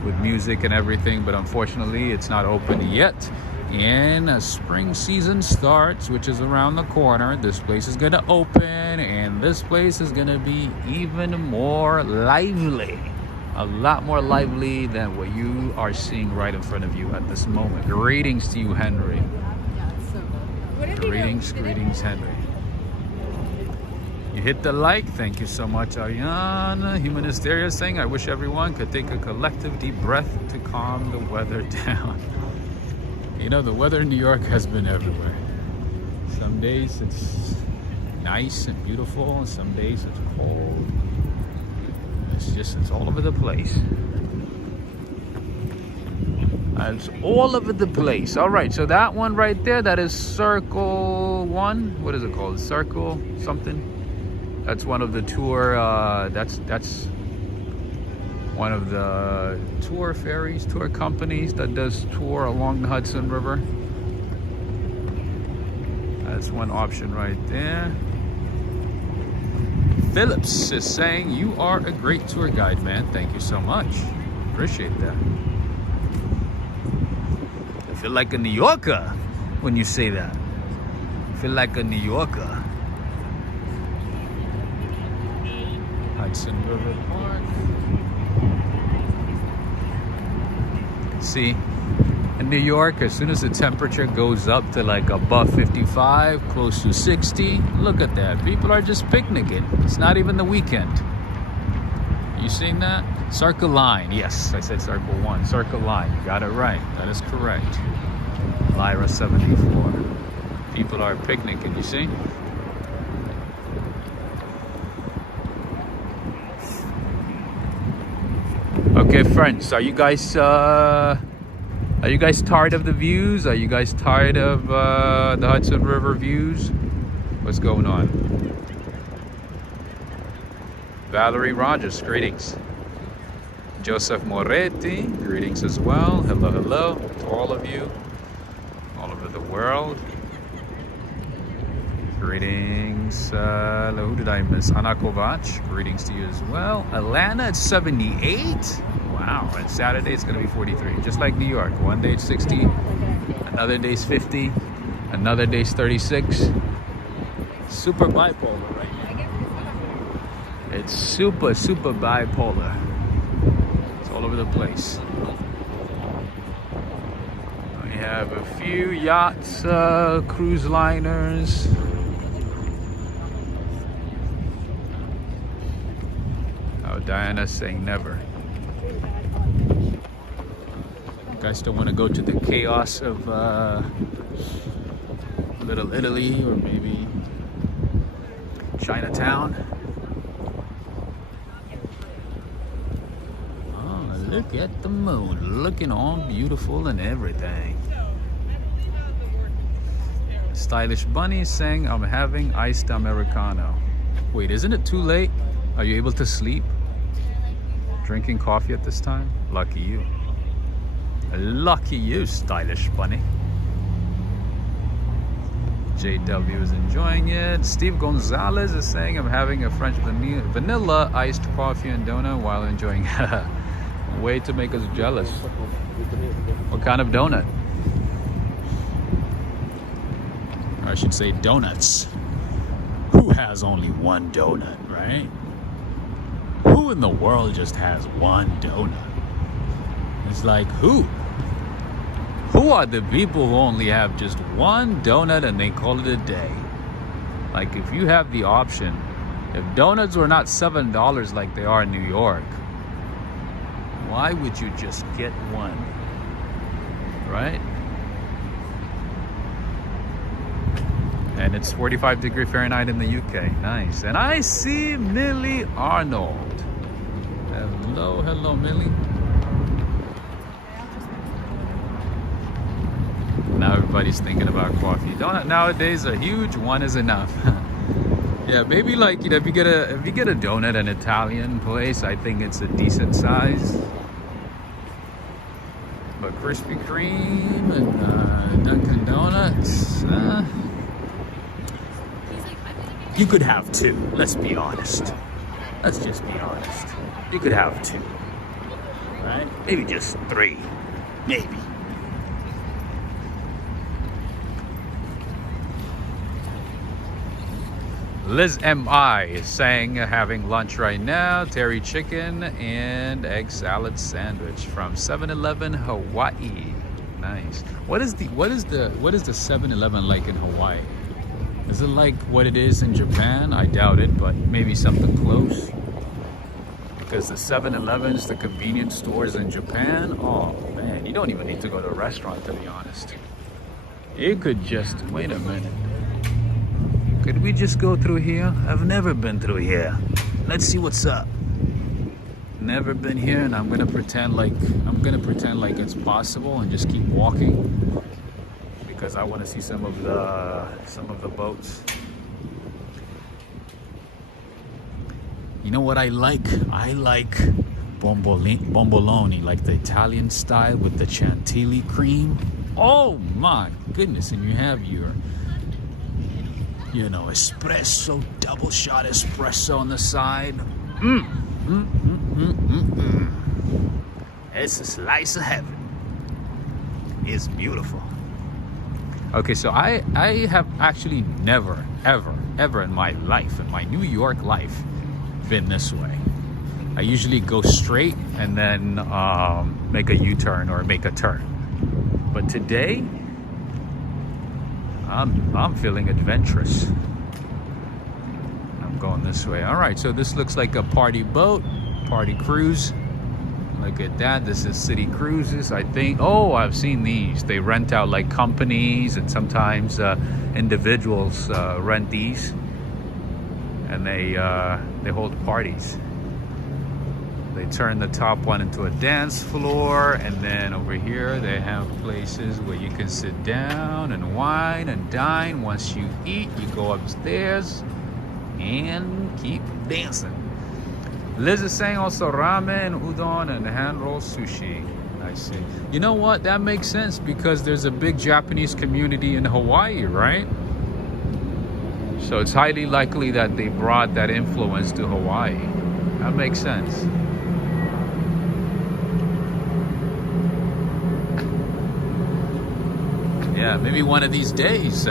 with music and everything, but unfortunately it's not open yet. And as spring season starts, which is around the corner, this place is gonna open, and this place is gonna be even more lively. A lot more lively than what you are seeing right in front of you at this moment. Greetings to you, Henry. Greetings, Henry. You hit the like. Thank you so much, Ariana. Human Hysteria saying, I wish everyone could take a collective deep breath to calm the weather down. You know, the weather in New York has been everywhere. Some days it's nice and beautiful, and some days it's cold. It's all over the place. It's all over the place. All right, so that one right there, that is Circle 1. What is it called? Circle something? That's one of the tour, that's one of the tour ferries, tour companies that does tour along the Hudson River. That's one option right there. Phillips is saying, you are a great tour guide, man. Thank you so much. Appreciate that. I feel like a New Yorker when you say that. I feel like a New Yorker. Hudson River Park. See, in New York, as soon as the temperature goes up to like above 55, close to 60, look at that. People are just picnicking. It's not even the weekend. You seen that? Circle Line. Yes, I said Circle 1. Circle Line. You got it right. That is correct. Lyra 74. People are picnicking, you see? Okay, friends, are you guys tired of the views? Are you guys tired of the Hudson River views? What's going on? Valerie Rogers, greetings. Joseph Moretti, greetings as well. Hello, hello to all of you, all over the world. Greetings. Who did I miss? Anna Kovac, greetings to you as well. Atlanta at 78. Wow, and Saturday it's going to be 43, just like New York. One day it's 60, another day's 50, another day's 36. Super bipolar right now. It's super bipolar. It's all over the place. We have a few yachts, cruise liners. Oh, Diana's saying never. You guys don't want to go to the chaos of Little Italy or maybe Chinatown. Oh, look at the moon, looking all beautiful and everything. Stylish Bunny saying, I'm having iced Americano. Wait, isn't it too late? Are you able to sleep? Drinking coffee at this time? Lucky you. Lucky you, Stylish Bunny. JW is enjoying it. Steve Gonzalez is saying, I'm having a French vanilla iced coffee and donut while enjoying. Way to make us jealous. What kind of donut? Or I should say donuts. Who has only one donut, right? Who in the world just has one donut? It's like, who? Who are the people who only have just one donut and they call it a day? Like, if you have the option, if donuts were not $7 like they are in New York, why would you just get one? Right? And it's 45 Fahrenheit in the UK. Nice. And I see Millie Arnold. Hello, hello, Millie. Now everybody's thinking about coffee. Donut nowadays, a huge one is enough. Yeah, maybe like, you know, if you get a donut at an Italian place, I think it's a decent size. But Krispy Kreme and Dunkin' Donuts, you could have two. Let's be honest. Let's just be honest. You could have two, right? Maybe just three, maybe. Liz M.I. is saying having lunch right now. Terry chicken and egg salad sandwich from 7-Eleven Hawaii. Nice. What is the 7-Eleven like in Hawaii? Is it like what it is in Japan? I doubt it, but maybe something close. Because the 7-Elevens, the convenience stores in Japan, oh man, you don't even need to go to a restaurant, to be honest. You could just, wait a minute. Could we just go through here? I've never been through here. Let's see what's up. Never been here, and I'm gonna pretend like it's possible and just keep walking because I want to see some of the boats. You know what I like? I like bomboloni, like the Italian style with the chantilly cream. Oh my goodness! And you have your, you know, espresso, double shot espresso on the side. It's a slice of heaven. It's beautiful. Okay, so I have actually never, ever in my life, in my New York life, been this way. I usually go straight and then make a U-turn or make a turn. But today, I'm feeling adventurous. I'm going this way. All right, so this looks like a party boat, party cruise. Look at that. This is City Cruises, I think. Oh, I've seen these. They rent out like companies, and sometimes individuals rent these, and they hold parties. They turn the top one into a dance floor, and then over here they have places where you can sit down and wine and dine. Once you eat, you go upstairs and keep dancing. Liz is saying also ramen, udon, and hand-rolled sushi. I see. You know what? That makes sense because there's a big Japanese community in Hawaii, right? So it's highly likely that they brought that influence to Hawaii. That makes sense. Yeah, maybe one of these days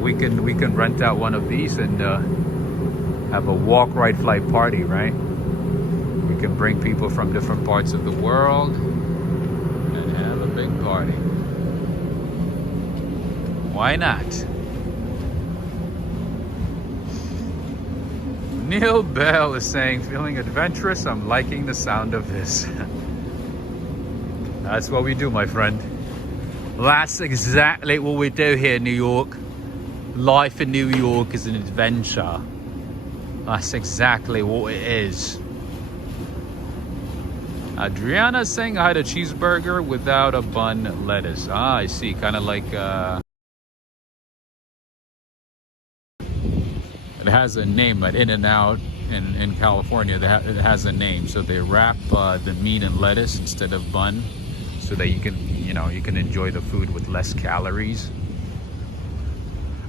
we can rent out one of these and have a walk, ride, flight party, right? We can bring people from different parts of the world and have a big party. Why not? Neil Bell is saying, feeling adventurous, I'm liking the sound of this. That's what we do, my friend. That's exactly what we do here in New York. Life in New York is an adventure. That's exactly what it is. Adriana is saying I had a cheeseburger without a bun, lettuce. Ah, I see. Kind of like it has a name, but In-N-Out in California, it has a name. So they wrap the meat in lettuce instead of bun, so that you can enjoy the food with less calories.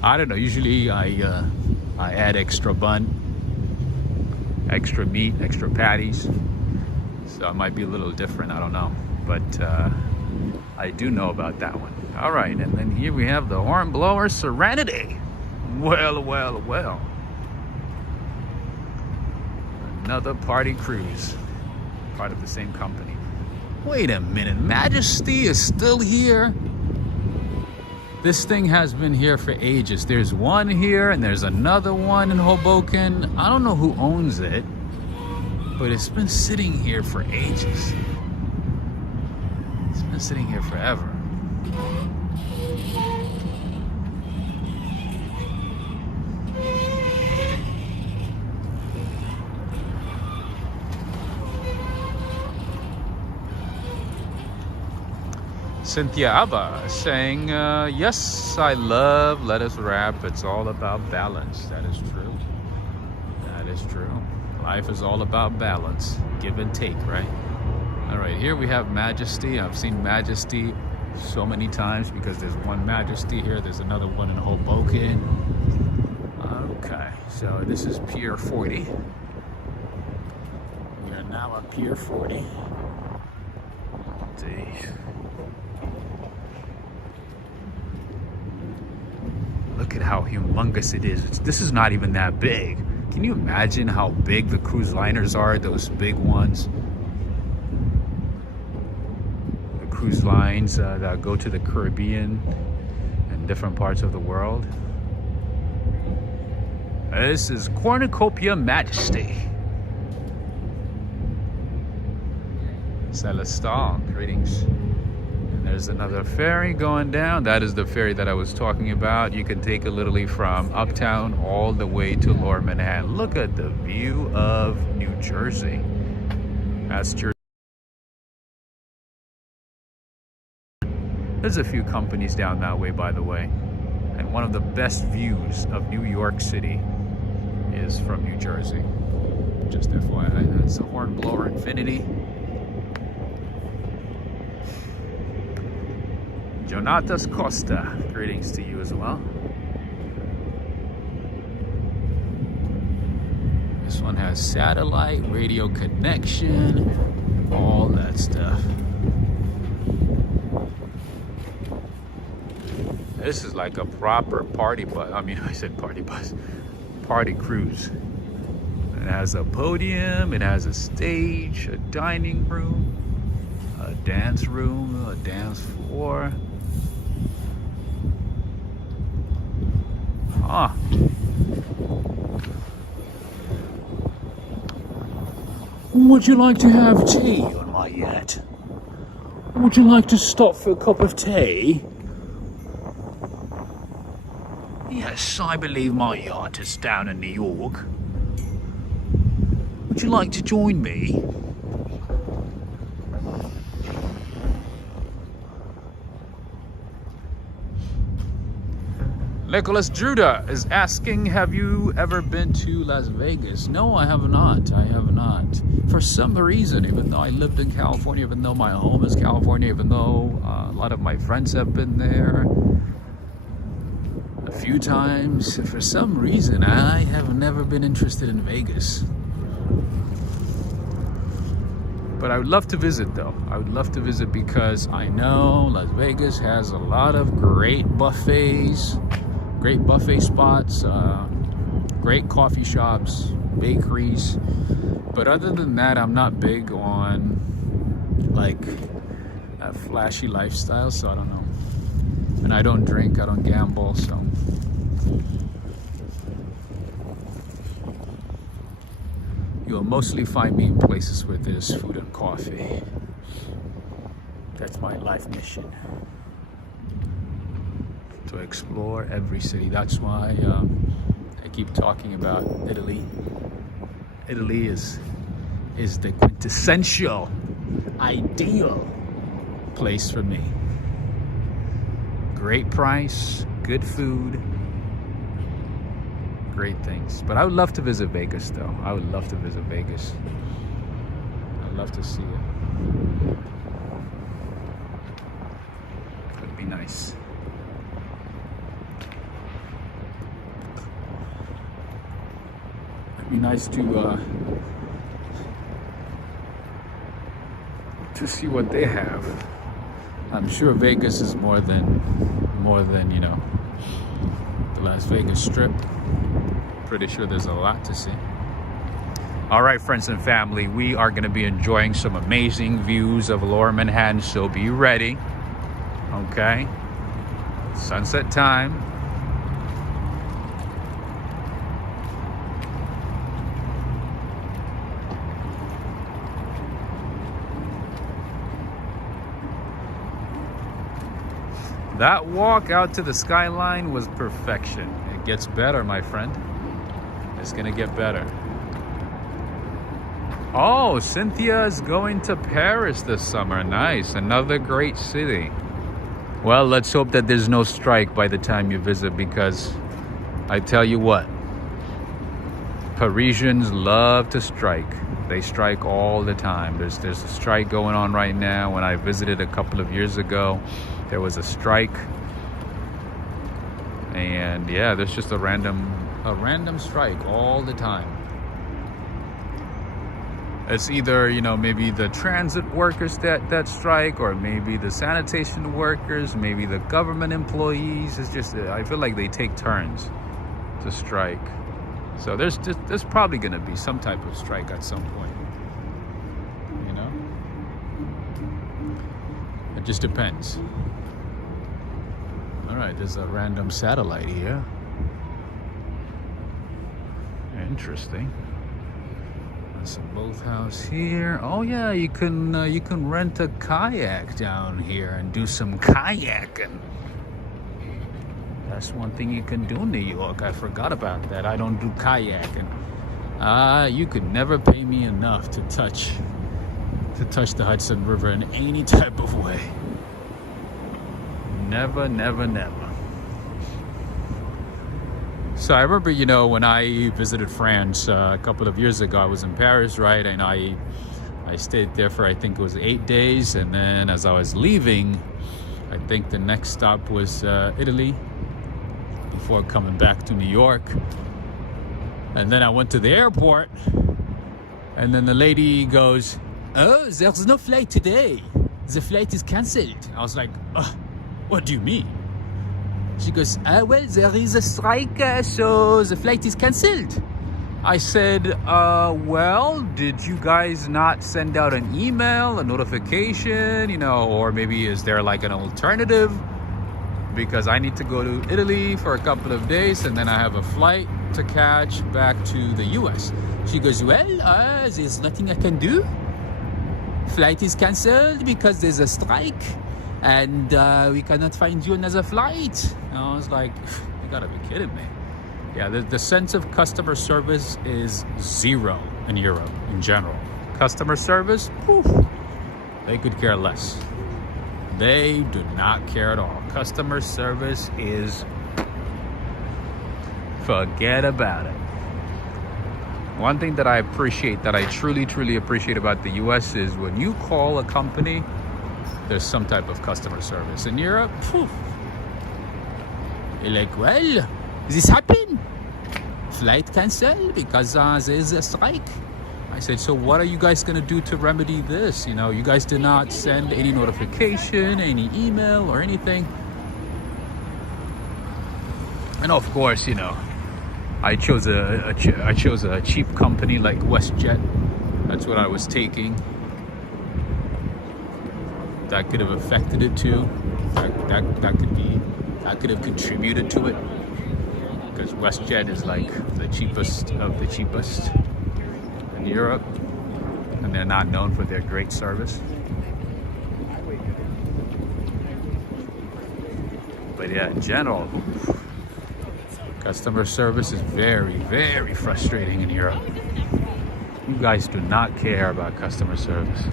I don't know. Usually I add extra bun, extra meat, extra patties. So it might be a little different, I don't know. But I do know about that one. All right, and then here we have the Hornblower Serenity. Well, well, well. Another party cruise, part of the same company. Wait a minute, Majesty is still here? This thing has been here for ages. There's one here and there's another one in Hoboken. I don't know who owns it, but it's been sitting here for ages. It's been sitting here forever. Cynthia Abba saying, yes, I love lettuce wrap. It's all about balance. That is true. That is true. Life is all about balance. Give and take, right? All right, here we have Majesty. I've seen Majesty so many times because there's one Majesty here. There's another one in Hoboken. Okay, so this is Pier 40. We are now at Pier 40. Let's see. Look at how humongous it is. This is not even that big. Can you imagine how big the cruise liners are, those big ones? The cruise lines that go to the Caribbean and different parts of the world. This is Cornucopia Majesty. Celestin, greetings. And there's another ferry going down. That is the ferry that I was talking about. You can take it literally from uptown all the way to Lower Manhattan. Look at the view of New Jersey. That's Jersey. There's a few companies down that way, by the way. And one of the best views of New York City is from New Jersey. Just FYI, that's a Hornblower Infinity. Jonatas Costa, greetings to you as well. This one has satellite, radio connection, all that stuff. This is like a proper party bus. I mean, I said party bus. Party cruise. It has a podium, it has a stage, a dining room, a dance room, a dance floor. Ah. Would you like to have tea on my yacht? Would you like to stop for a cup of tea? Yes, I believe my yacht is down in New York. Would you like to join me? Nicholas Druda is asking, have you ever been to Las Vegas? No, I have not. I have not. For some reason, even though I lived in California, even though my home is California, even though a lot of my friends have been there a few times, for some reason, I have never been interested in Vegas. But I would love to visit, though. I would love to visit because I know Las Vegas has a lot of great buffets, great buffet spots, great coffee shops, bakeries. But other than that, I'm not big on like a flashy lifestyle, so I don't know. And I don't drink, I don't gamble, so. You'll mostly find me in places where there's food and coffee. That's my life mission. To explore every city. That's why I keep talking about Italy. Italy is the quintessential, ideal place for me. Great price, good food, great things. But I would love to visit Vegas, though. I would love to visit Vegas. I'd love to see it. It'd be nice. It'd be nice to see what they have. I'm sure Vegas is more than you know, the Las Vegas Strip. Pretty sure there's a lot to see. All right, friends and family, we are going to be enjoying some amazing views of Lower Manhattan, so be ready. Okay, sunset time. That walk out to the skyline was perfection. It gets better, my friend. It's gonna get better. Oh, Cynthia is going to Paris this summer. Nice, another great city. Well, let's hope that there's no strike by the time you visit, because I tell you what, Parisians love to strike. They strike all the time. There's a strike going on right now. When I visited a couple of years ago, there was a strike, and yeah, there's just a random strike all the time. It's either, you know, maybe the transit workers that strike, or maybe the sanitation workers, maybe the government employees. It's just, I feel like they take turns to strike. So there's probably going to be some type of strike at some point. You know, it just depends. All right, there's a random satellite here. interesting. There's a boathouse here. Oh yeah, you can rent a kayak down here and do some kayaking. That's one thing you can do in New York. I forgot about that. I don't do kayaking. You could never pay me enough to touch the Hudson River in any type of way. Never, never, never. So I remember, when I visited France a couple of years ago, I was in Paris, right? And I stayed there for, I think it was 8 days. And then as I was leaving, I think the next stop was Italy before coming back to New York. And then I went to the airport, and then the lady goes, "Oh, there's no flight today. The flight is cancelled." I was like, "What do you mean?" She goes, "Well, there is a strike, so the flight is cancelled." I said, "Well, did you guys not send out an email, a notification, or maybe is there like an alternative? Because I need to go to Italy for a couple of days, and then I have a flight to catch back to the US." She goes, "Well, there's nothing I can do. Flight is cancelled because there's a strike, and we cannot find you another flight." And I was like, "You gotta be kidding me." Yeah, the sense of customer service is zero in Europe in general. Customer service, they could care less. They do not care at all. Customer service is, forget about it. One thing that I appreciate, that I truly, truly appreciate about the US is when you call a company, there's some type of customer service. In Europe, you're like, "Well, this happened. Flight canceled because there's a strike." I said, "So what are you guys going to do to remedy this? You guys did not send any notification, any email or anything." And of course, I chose a cheap company like WestJet. That's what I was taking. That could have affected it too. That could have contributed to it, because WestJet is like the cheapest of the cheapest in Europe, and they're not known for their great service. But yeah, in general, customer service is very, very frustrating in Europe. You guys do not care about customer service.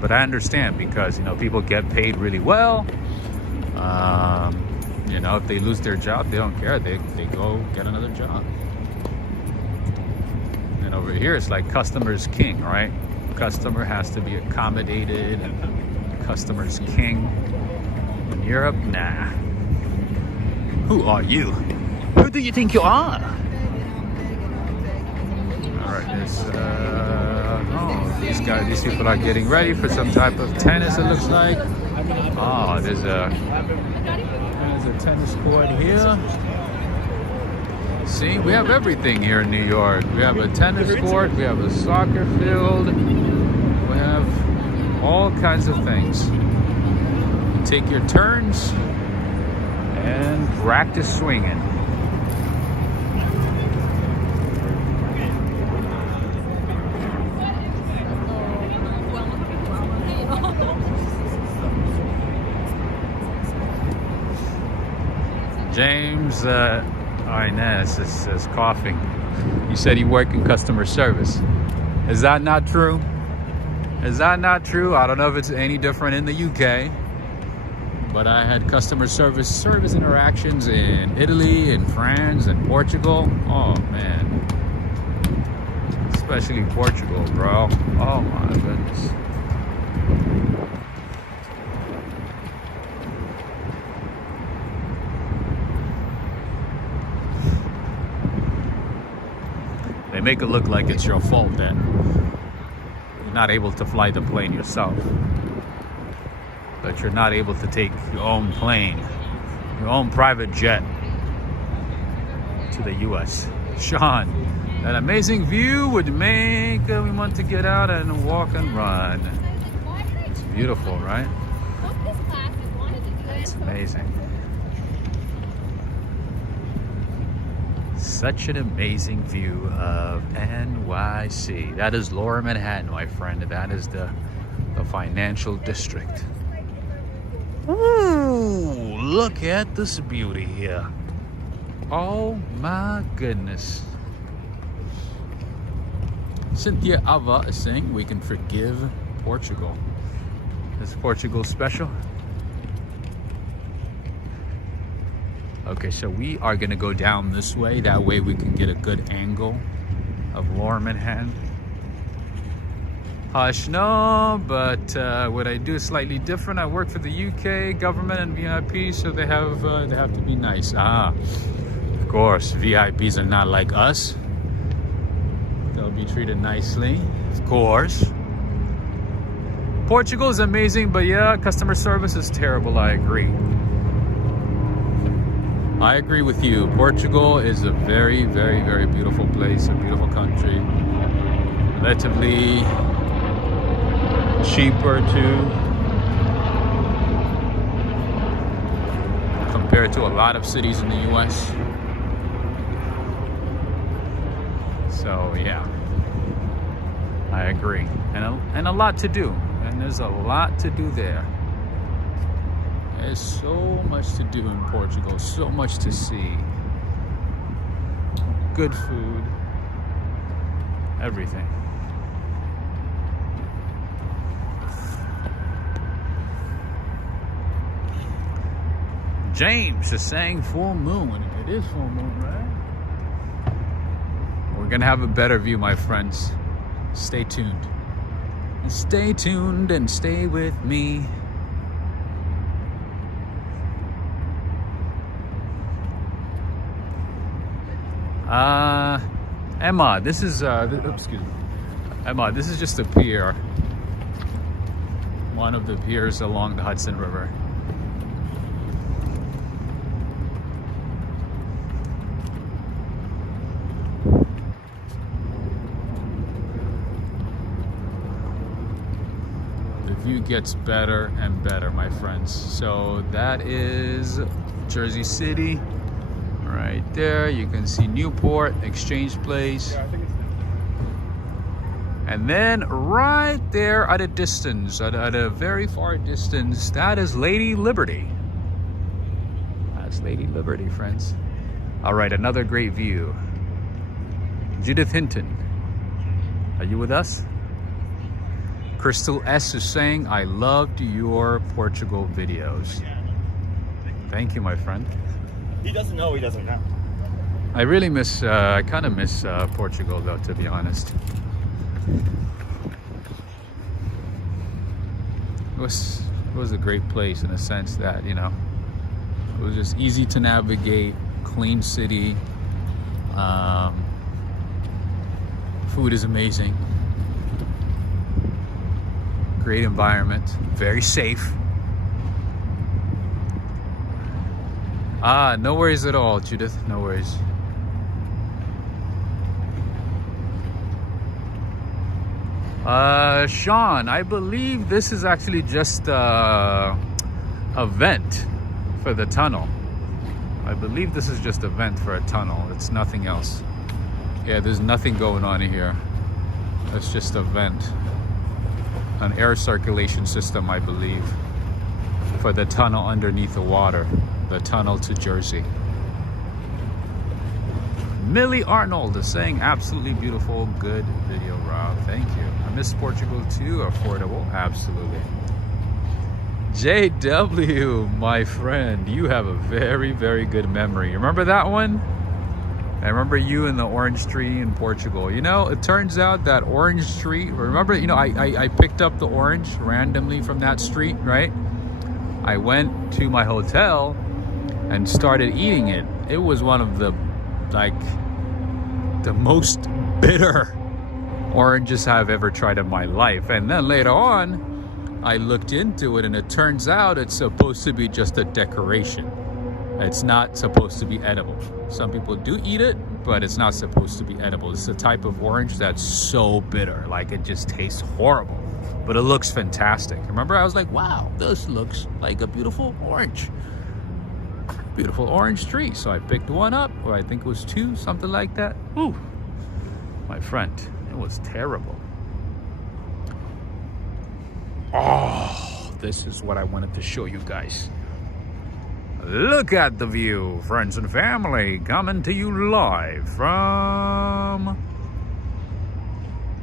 But I understand, because people get paid really well. If they lose their job, they don't care. They go get another job. And over here, it's like customer's king, right? Customer has to be accommodated, and customer's king. In Europe, nah. Who are you? Who do you think you are? All right, these people are getting ready for some type of tennis, it looks like. Oh, there's a tennis court here. See, we have everything here in New York. We have a tennis court, we have a soccer field, we have all kinds of things. You take your turns and practice swinging. James Inez is coughing. You said you work in customer service. Is that not true? Is that not true? I don't know if it's any different in the UK, but I had customer service interactions in Italy, in France, and Portugal. Oh man, especially Portugal, bro. Oh my goodness. They make it look like it's your fault that you're not able to fly the plane yourself, that you're not able to take your own plane, your own private jet to the US. Sean, that amazing view would make me want to get out and walk and run. It's beautiful, right? It's amazing. Such an amazing view of NYC. That is Lower Manhattan, my friend. That is the financial district. Ooh, look at this beauty here. Oh my goodness. Cynthia Ava is saying we can forgive Portugal. Is Portugal special? Okay, so we are gonna go down this way. That way we can get a good angle of Lower Manhattan. Hush, no, but what I do is slightly different. I work for the UK government and VIP, so they have to be nice. Of course, VIPs are not like us. They'll be treated nicely, of course. Portugal is amazing, but yeah, customer service is terrible. I agree. I agree with you. Portugal is a very, very, very beautiful place, a beautiful country. Relatively cheaper too, compared to a lot of cities in the US. So yeah, I agree. And a lot to do. And there's a lot to do there. There's so much to do in Portugal, so much to see. Good food, everything. James is saying full moon. It is full moon, right? We're gonna have a better view, my friends. Stay tuned. Stay tuned and stay with me. Emma, this is excuse me. Emma, this is just a pier. One of the piers along the Hudson River. The view gets better and better, my friends. So that is Jersey City. Right there, you can see Newport, Exchange Place. Yeah, I think it's And then right there at a distance, at a very far distance, that is Lady Liberty. That's Lady Liberty, friends. All right, another great view. Judith Hinton, are you with us? Crystal S is saying, I loved your Portugal videos. Thank you, my friend. He doesn't know, he doesn't know. I really miss, I kind of miss Portugal though, to be honest. It was a great place in a sense that, you know, it was just easy to navigate, clean city, food is amazing, great environment, very safe. No worries at all, Judith, no worries. Sean, I believe this is actually just a vent for the tunnel. I believe this is just a vent for a tunnel. It's nothing else. Yeah, there's nothing going on in here. It's just a vent. An air circulation system, I believe, for the tunnel underneath the water. The tunnel to Jersey. Millie Arnold is saying, absolutely beautiful, good video, Rob. Thank you. I miss Portugal too, affordable, absolutely. JW, my friend, you have a very, very good memory. Remember that one? I remember you in the orange tree in Portugal. You know, it turns out that orange tree, remember, you know, I picked up the orange randomly from that street, right? I went to my hotel and started eating it. It was one of the, like, the most bitter oranges I've ever tried in my life. And then later on, I looked into it and it turns out it's supposed to be just a decoration. It's not supposed to be edible. Some people do eat it, but it's not supposed to be edible. It's a type of orange that's so bitter, like it just tastes horrible, but it looks fantastic. Remember, I was like, wow, this looks like a beautiful orange. beautiful orange tree. So I picked one up, or I think it was two, something like that. Ooh, my friend, it was terrible. Oh, this is what I wanted to show you guys. Look at the view, friends and family, coming to you live from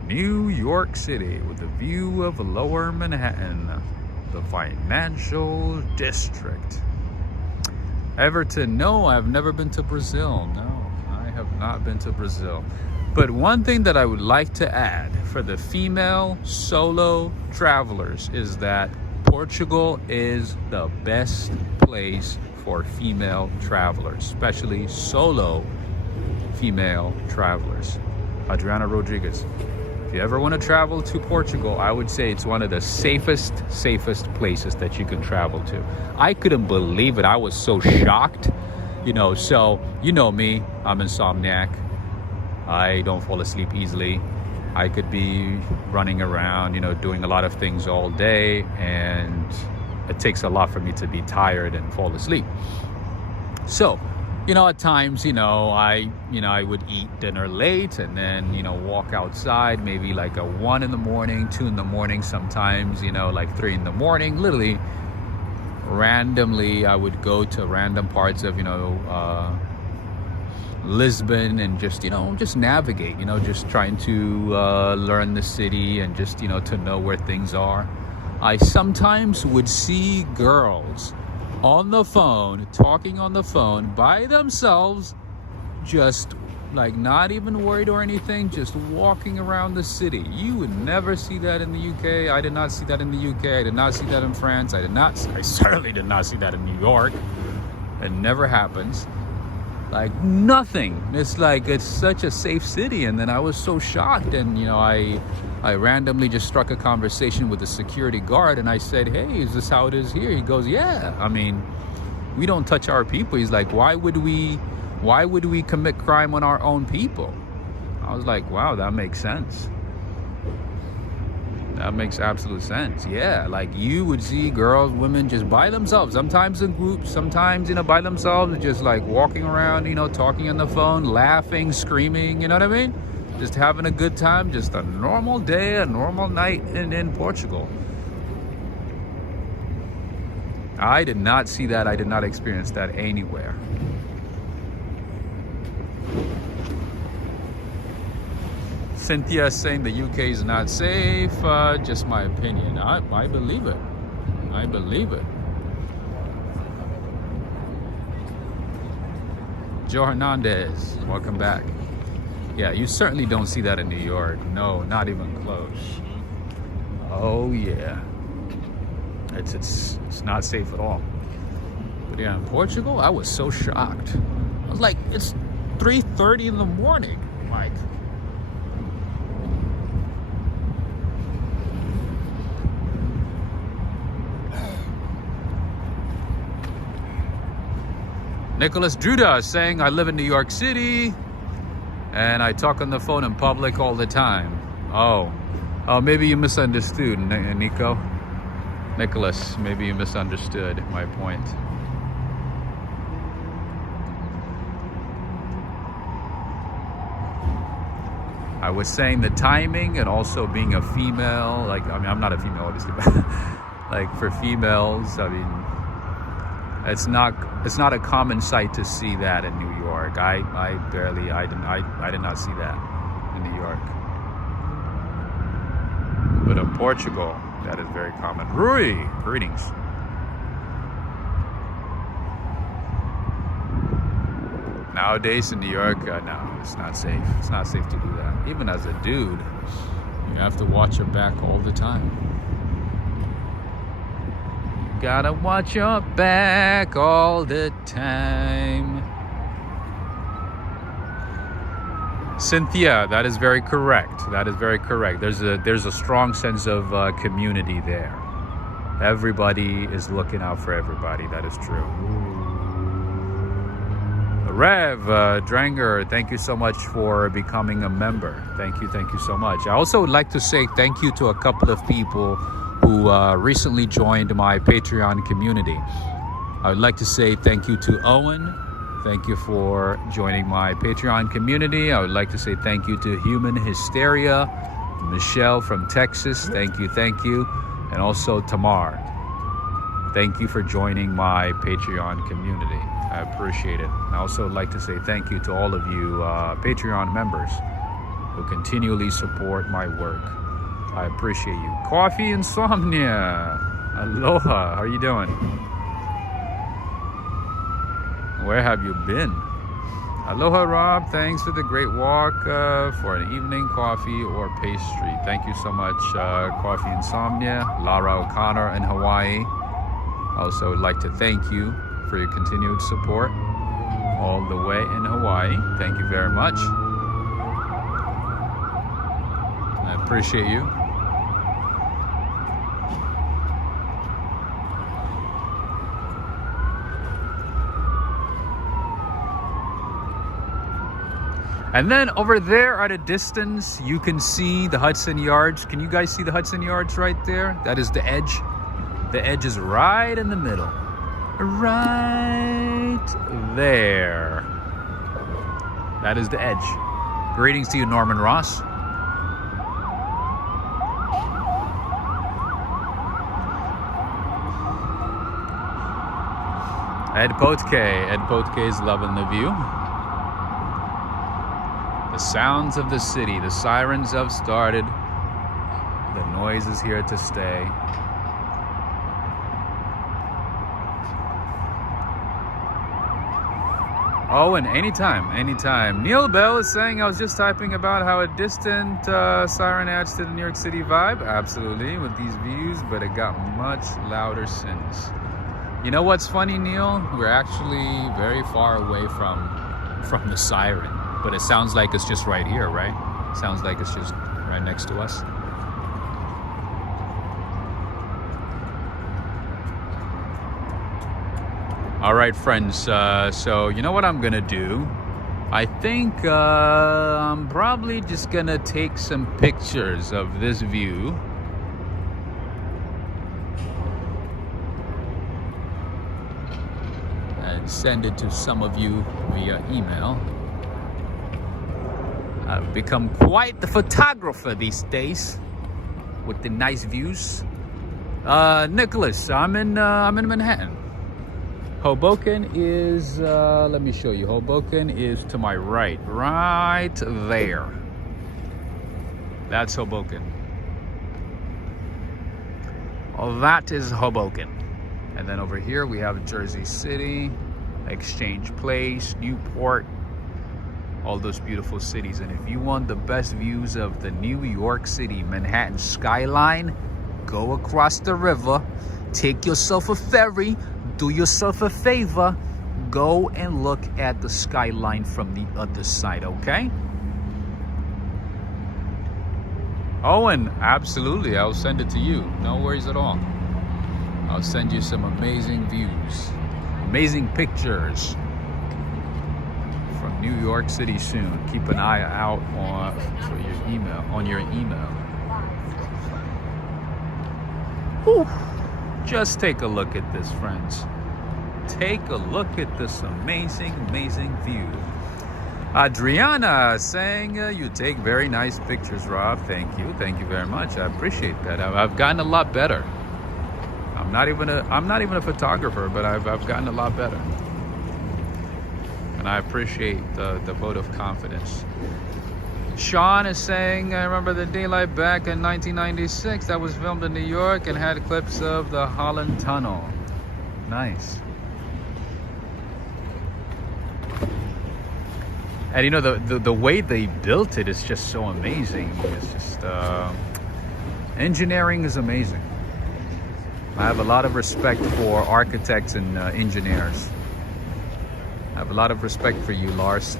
New York City with a view of Lower Manhattan, the financial district. Everton, no, I've never been to Brazil. No, I have not been to Brazil. But one thing that I would like to add for the female solo travelers is that Portugal is the best place for female travelers, especially solo female travelers. Adriana Rodriguez, if you ever want to travel to Portugal, I would say it's one of the safest places that you can travel to. I couldn't believe it. I was so shocked. So you know me, I'm insomniac. I don't fall asleep easily. I could be running around, doing a lot of things all day, and it takes a lot for me to be tired and fall asleep. So, at times, I would eat dinner late and then, walk outside, maybe like a 1 in the morning, 2 in the morning, sometimes, like 3 in the morning. Literally, randomly, I would go to random parts of, Lisbon and just navigate, just trying to learn the city and just, to know where things are. I sometimes would see girls on the phone, talking on the phone by themselves, just like not even worried or anything, just walking around the city. You would never see that in the UK. I did not see that in the UK. I did not see that in France. I certainly did not see that in New York. It never happens. Like nothing. It's like it's such a safe city. And then I was so shocked, and I randomly just struck a conversation with a security guard, and I said, hey, is this how it is here? He goes, yeah, I mean, we don't touch our people. He's like, why would we commit crime on our own people? I was like, wow, that makes sense. That makes absolute sense. Yeah, like you would see girls, women just by themselves, sometimes in groups, sometimes, by themselves, just like walking around, talking on the phone, laughing, screaming, you know what I mean? Just having a good time, just a normal day, a normal night in Portugal. I did not see that. I did not experience that anywhere. Cynthia saying the UK is not safe. Just my opinion. I believe it. I believe it. Joe Hernandez, welcome back. Yeah, you certainly don't see that in New York. No, not even close. Oh yeah. It's not safe at all. But yeah, in Portugal, I was so shocked. I was like, it's 3:30 in the morning. Like, Nicholas Druda is saying, I live in New York City and I talk on the phone in public all the time. Oh, maybe you misunderstood, Nico. Nicholas, maybe you misunderstood my point. I was saying the timing and also being a female, like, I mean, I'm not a female, obviously, but like for females, I mean, it's not a common sight to see that in New York. I did not see that in New York. But in Portugal, that is very common. Rui, greetings. Nowadays in New York, no, it's not safe. It's not safe to do that. Even as a dude, you have to watch your back all the time. Gotta watch your back all the time. Cynthia, that is very correct. That is very correct. There's a strong sense of community there. Everybody is looking out for everybody. That is true. Rev Dranger, thank you so much for becoming a member. Thank you so much. I also would like to say thank you to a couple of people who recently joined my Patreon community. I would like to say thank you to Owen. Thank you for joining my Patreon community. I would like to say thank you to Human Hysteria, Michelle from Texas. Thank you, thank you. And also Tamar. Thank you for joining my Patreon community. I appreciate it. I also would like to say thank you to all of you Patreon members who continually support my work. I appreciate you. Coffee Insomnia. Aloha. How are you doing? Where have you been? Aloha, Rob. Thanks for the great walk for an evening coffee or pastry. Thank you so much, Coffee Insomnia. Lara O'Connor in Hawaii. I also would like to thank you for your continued support all the way in Hawaii. Thank you very much. I appreciate you. And then over there at a distance, you can see the Hudson Yards. Can you guys see the Hudson Yards right there? That is the edge. The edge is right in the middle. Right there. That is the edge. Greetings to you, Norman Ross. Ed Potke is loving the view. The sounds of the city, the sirens have started. The noise is here to stay. Oh, and anytime. Neil Bell is saying, I was just typing about how a distant siren adds to the New York City vibe. Absolutely, with these views, but it got much louder since. You know what's funny, Neil? We're actually very far away from the siren. But it sounds like it's just right here, right? Sounds like it's just right next to us. All right, friends. So you know what I'm gonna do? I think I'm probably just gonna take some pictures of this view. And send it to some of you via email. I've become quite the photographer these days with the nice views. Nicholas, I'm in Manhattan. Hoboken is, let me show you. Hoboken is to my right there. That's Hoboken. Oh, that is Hoboken. And then over here we have Jersey City, Exchange Place, Newport. All those beautiful cities. And if you want the best views of the New York City Manhattan skyline, go across the river, take yourself a ferry, do yourself a favor, go and look at the skyline from the other side, okay? Owen, absolutely, I'll send it to you. No worries at all. I'll send you some amazing views, amazing pictures from New York City soon. Keep an eye out on your email. Whew. Just take a look at this, friends. Take a look at this amazing view. Adriana saying you take very nice pictures, Rob. Thank you very much. I appreciate that. I've gotten a lot better. I'm not even a photographer, but I've gotten a lot better. And I appreciate the vote of confidence. Sean is saying, I remember the daylight back in 1996 that was filmed in New York and had clips of the Holland Tunnel. Nice. And you know, the way they built it is just so amazing. It's just, engineering is amazing. I have a lot of respect for architects and engineers. I have a lot of respect for you, Lars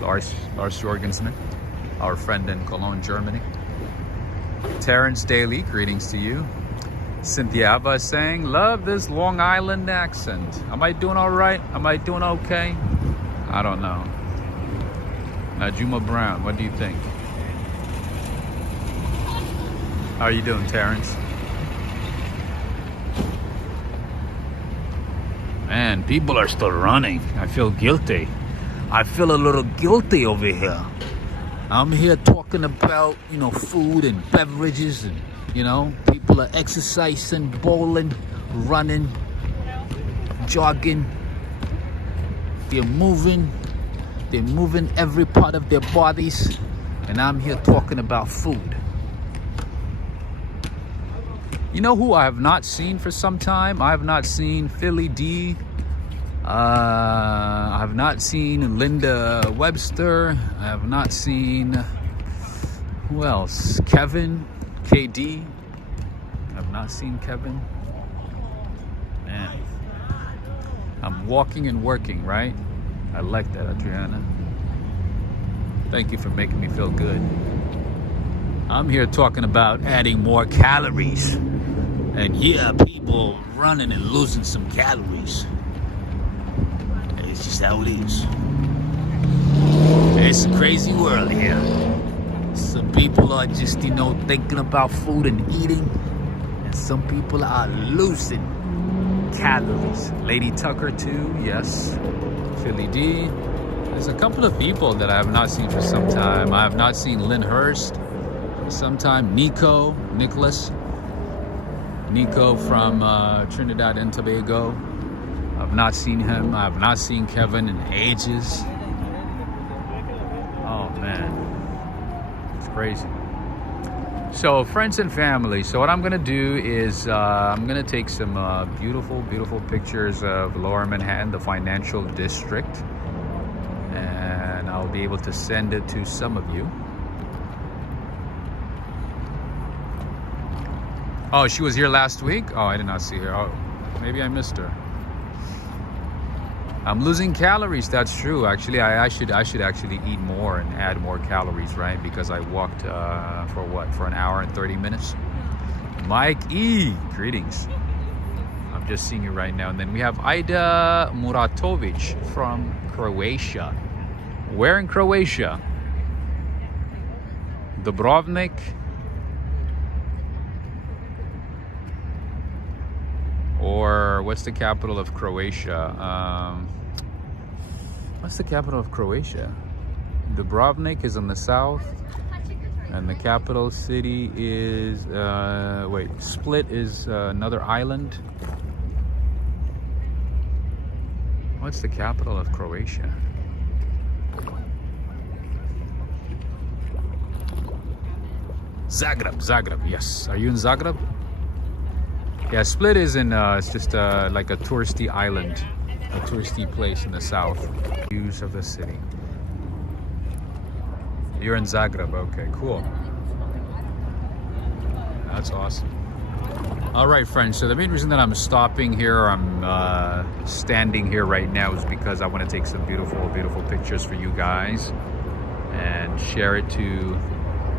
Jorgensen, our friend in Cologne, Germany. Terrence Daly, greetings to you. Cynthia Ava saying, love this Long Island accent. Am I doing all right? Am I doing okay? I don't know. Najuma Brown, what do you think? How are you doing, Terrence? Man, people are still running. I feel guilty. I feel a little guilty over here. I'm here talking about, you know, food and beverages, and, you know, people are exercising, bowling, running, jogging. They're moving every part of their bodies, and I'm here talking about food. You know who I have not seen for some time? I have not seen Philly D. I have not seen Linda Webster. I have not seen, who else? Kevin, KD. I have not seen Kevin. Man, I'm walking and working, right? I like that, Adriana. Thank you for making me feel good. I'm here talking about adding more calories. And yeah, people running and losing some calories. It's just how it is. It's a crazy world here. Some people are just, you know, thinking about food and eating. And some people are losing calories. Lady Tucker too, yes. Philly D. There's a couple of people that I have not seen for some time. I have not seen Lynn Hurst for some time. Nicholas from Trinidad and Tobago. I've not seen him. I have not seen Kevin in ages. Oh man, it's crazy. So friends and family, so what I'm gonna do is I'm gonna take some beautiful pictures of Lower Manhattan, the financial district, and I'll be able to send it to some of you. Oh, she was here last week? Oh, I did not see her. Oh, maybe I missed her. I'm losing calories, that's true. Actually, I should actually eat more and add more calories, right? Because I walked for what? For an hour and 30 minutes. Mike E, greetings. I'm just seeing you right now. And then we have Ida Muratovic from Croatia. Where in Croatia? Dubrovnik. Or what's the capital of Croatia? What's the capital of Croatia? Dubrovnik is in the south, and the capital city is Split is another island. What's the capital of Croatia? Zagreb, yes. Are you in Zagreb? Yeah, Split is in, it's just like a touristy island, a touristy place in the south. Views of the city. You're in Zagreb, okay, cool. That's awesome. All right, friends, so the main reason that I'm stopping here, or I'm standing here right now, is because I want to take some beautiful pictures for you guys and share it to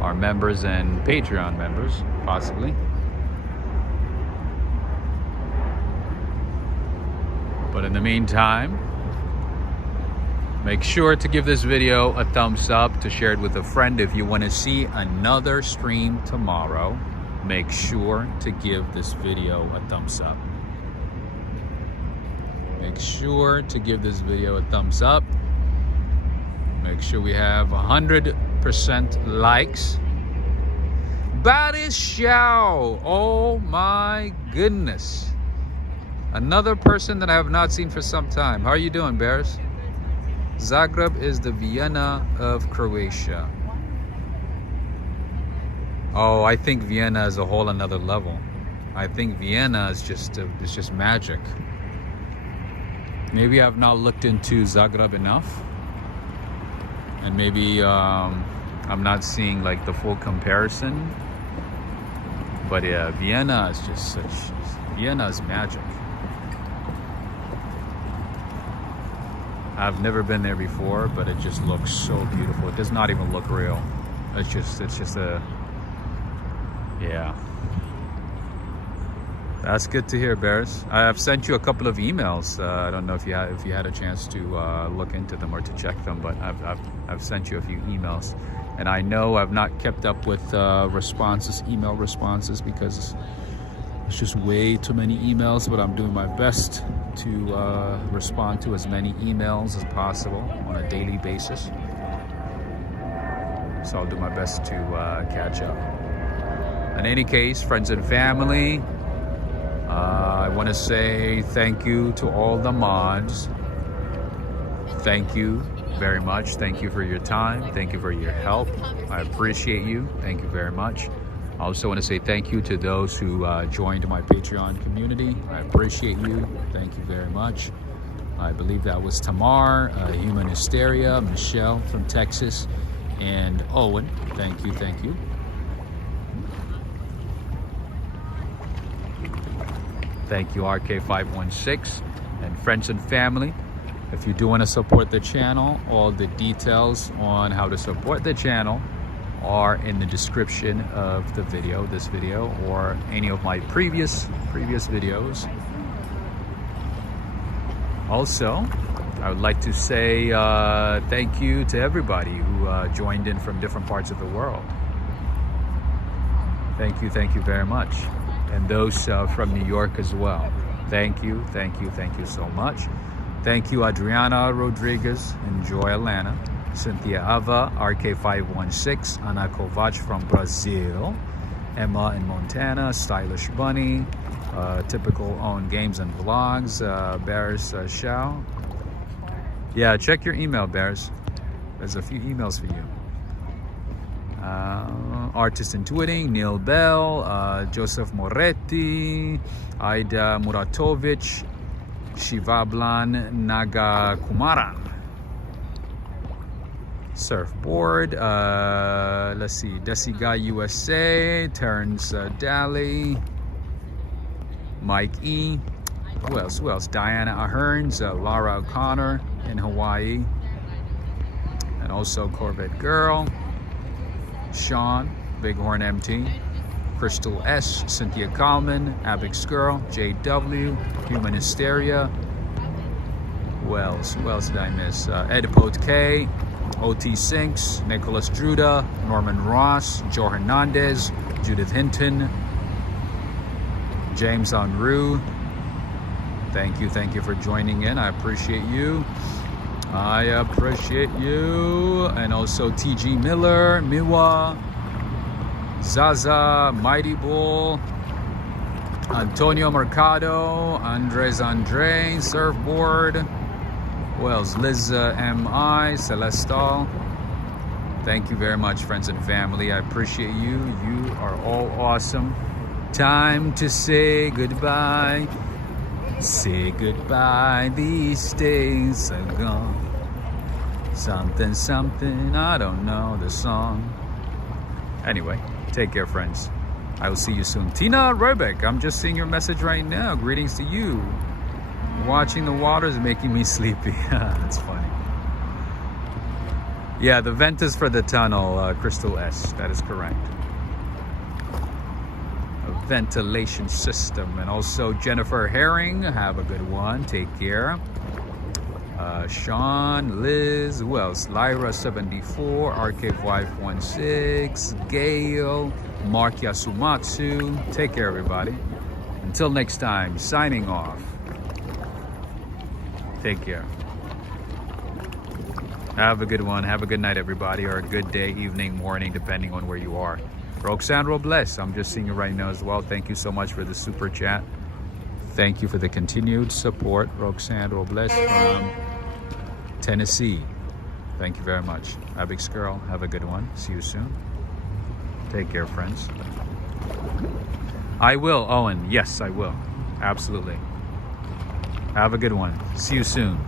our members and Patreon members, possibly. But in the meantime, make sure to give this video a thumbs up, to share it with a friend. If you want to see another stream tomorrow, make sure to give this video a thumbs up. Make sure to give this video a thumbs up. Make sure we have 100% likes. Baris Xiao, oh my goodness. Another person that I have not seen for some time. How are you doing, Bears? Zagreb is the Vienna of Croatia. Oh, I think Vienna is a whole another level. I think Vienna is just magic. Maybe I've not looked into Zagreb enough, and maybe I'm not seeing like the full comparison. But yeah, Vienna is just Vienna is magic. I've never been there before, but it just looks so beautiful. It does not even look real. It's just a, yeah. That's good to hear, Bears. I have sent you a couple of emails. I don't know if you had a chance to look into them or to check them, but I've sent you a few emails, and I know I've not kept up with email responses, because It's just way too many emails, but I'm doing my best to respond to as many emails as possible on a daily basis. So I'll do my best to catch up. In any case, friends and family, I want to say thank you to all the mods. Thank you very much. Thank you for your time. Thank you for your help. I appreciate you. Thank you very much. I also want to say thank you to those who joined my Patreon community. I appreciate you. Thank you very much. I believe that was Tamar, Human Hysteria, Michelle from Texas, and Owen. Thank you, thank you. Thank you, RK516, and friends and family. If you do want to support the channel, all the details on how to support the channel are in the description of the video, this video, or any of my previous videos. Also, I would like to say thank you to everybody who joined in from different parts of the world. Thank you very much. And those from New York as well. Thank you so much. Thank you, Adriana Rodriguez. Enjoy Atlanta. Cynthia Ava, RK516, Ana Kovac from Brazil, Emma in Montana, Stylish Bunny, Typical Own Games and Vlogs, Bears Shao. Yeah, check your email, Bears. There's a few emails for you. Artist Intuiting, Neil Bell, Joseph Moretti, Aida Muratovic, Shivablan Nagakumaran. Surfboard, let's see, Desiga USA, Terrence Daly, Mike E. Who else? Diana Aherns, Laura O'Connor in Hawaii, and also Corvette Girl, Sean, Bighorn MT, Crystal S, Cynthia Kalman, Abix Girl, JW, Human Hysteria. Who else did I miss? Edipote K, OT Sinks, Nicholas Druda, Norman Ross, Joe Hernandez, Judith Hinton, James Unruh. Thank you for joining in. I appreciate you. And also TG Miller, Miwa, Zaza, Mighty Bull, Antonio Mercado, Andres Andre, Surfboard. Who else? Liz M.I., Celestal. Thank you very much, friends and family. I appreciate you. You are all awesome. Time to say goodbye. Say goodbye, these days are gone. Something, I don't know the song. Anyway, take care, friends. I will see you soon. Tina Rebeck, I'm just seeing your message right now. Greetings to you. Watching the water is making me sleepy. That's funny. Yeah, the vent is for the tunnel, Crystal S. That is correct. A ventilation system. And also Jennifer Herring, have a good one. Take care. Sean, Liz, who else? Lyra74, RK516, Gail, Mark Yasumatsu. Take care, everybody. Until next time, signing off. Take care. Have a good one. Have a good night, everybody, or a good day, evening, morning, depending on where you are. Roxanne Robles, I'm just seeing you right now as well. Thank you so much for the super chat. Thank you for the continued support, Roxanne Robles from Tennessee. Thank you very much. Abix Girl, have a good one. See you soon. Take care, friends. I will, Owen. Yes, I will. Absolutely. Have a good one. See you soon.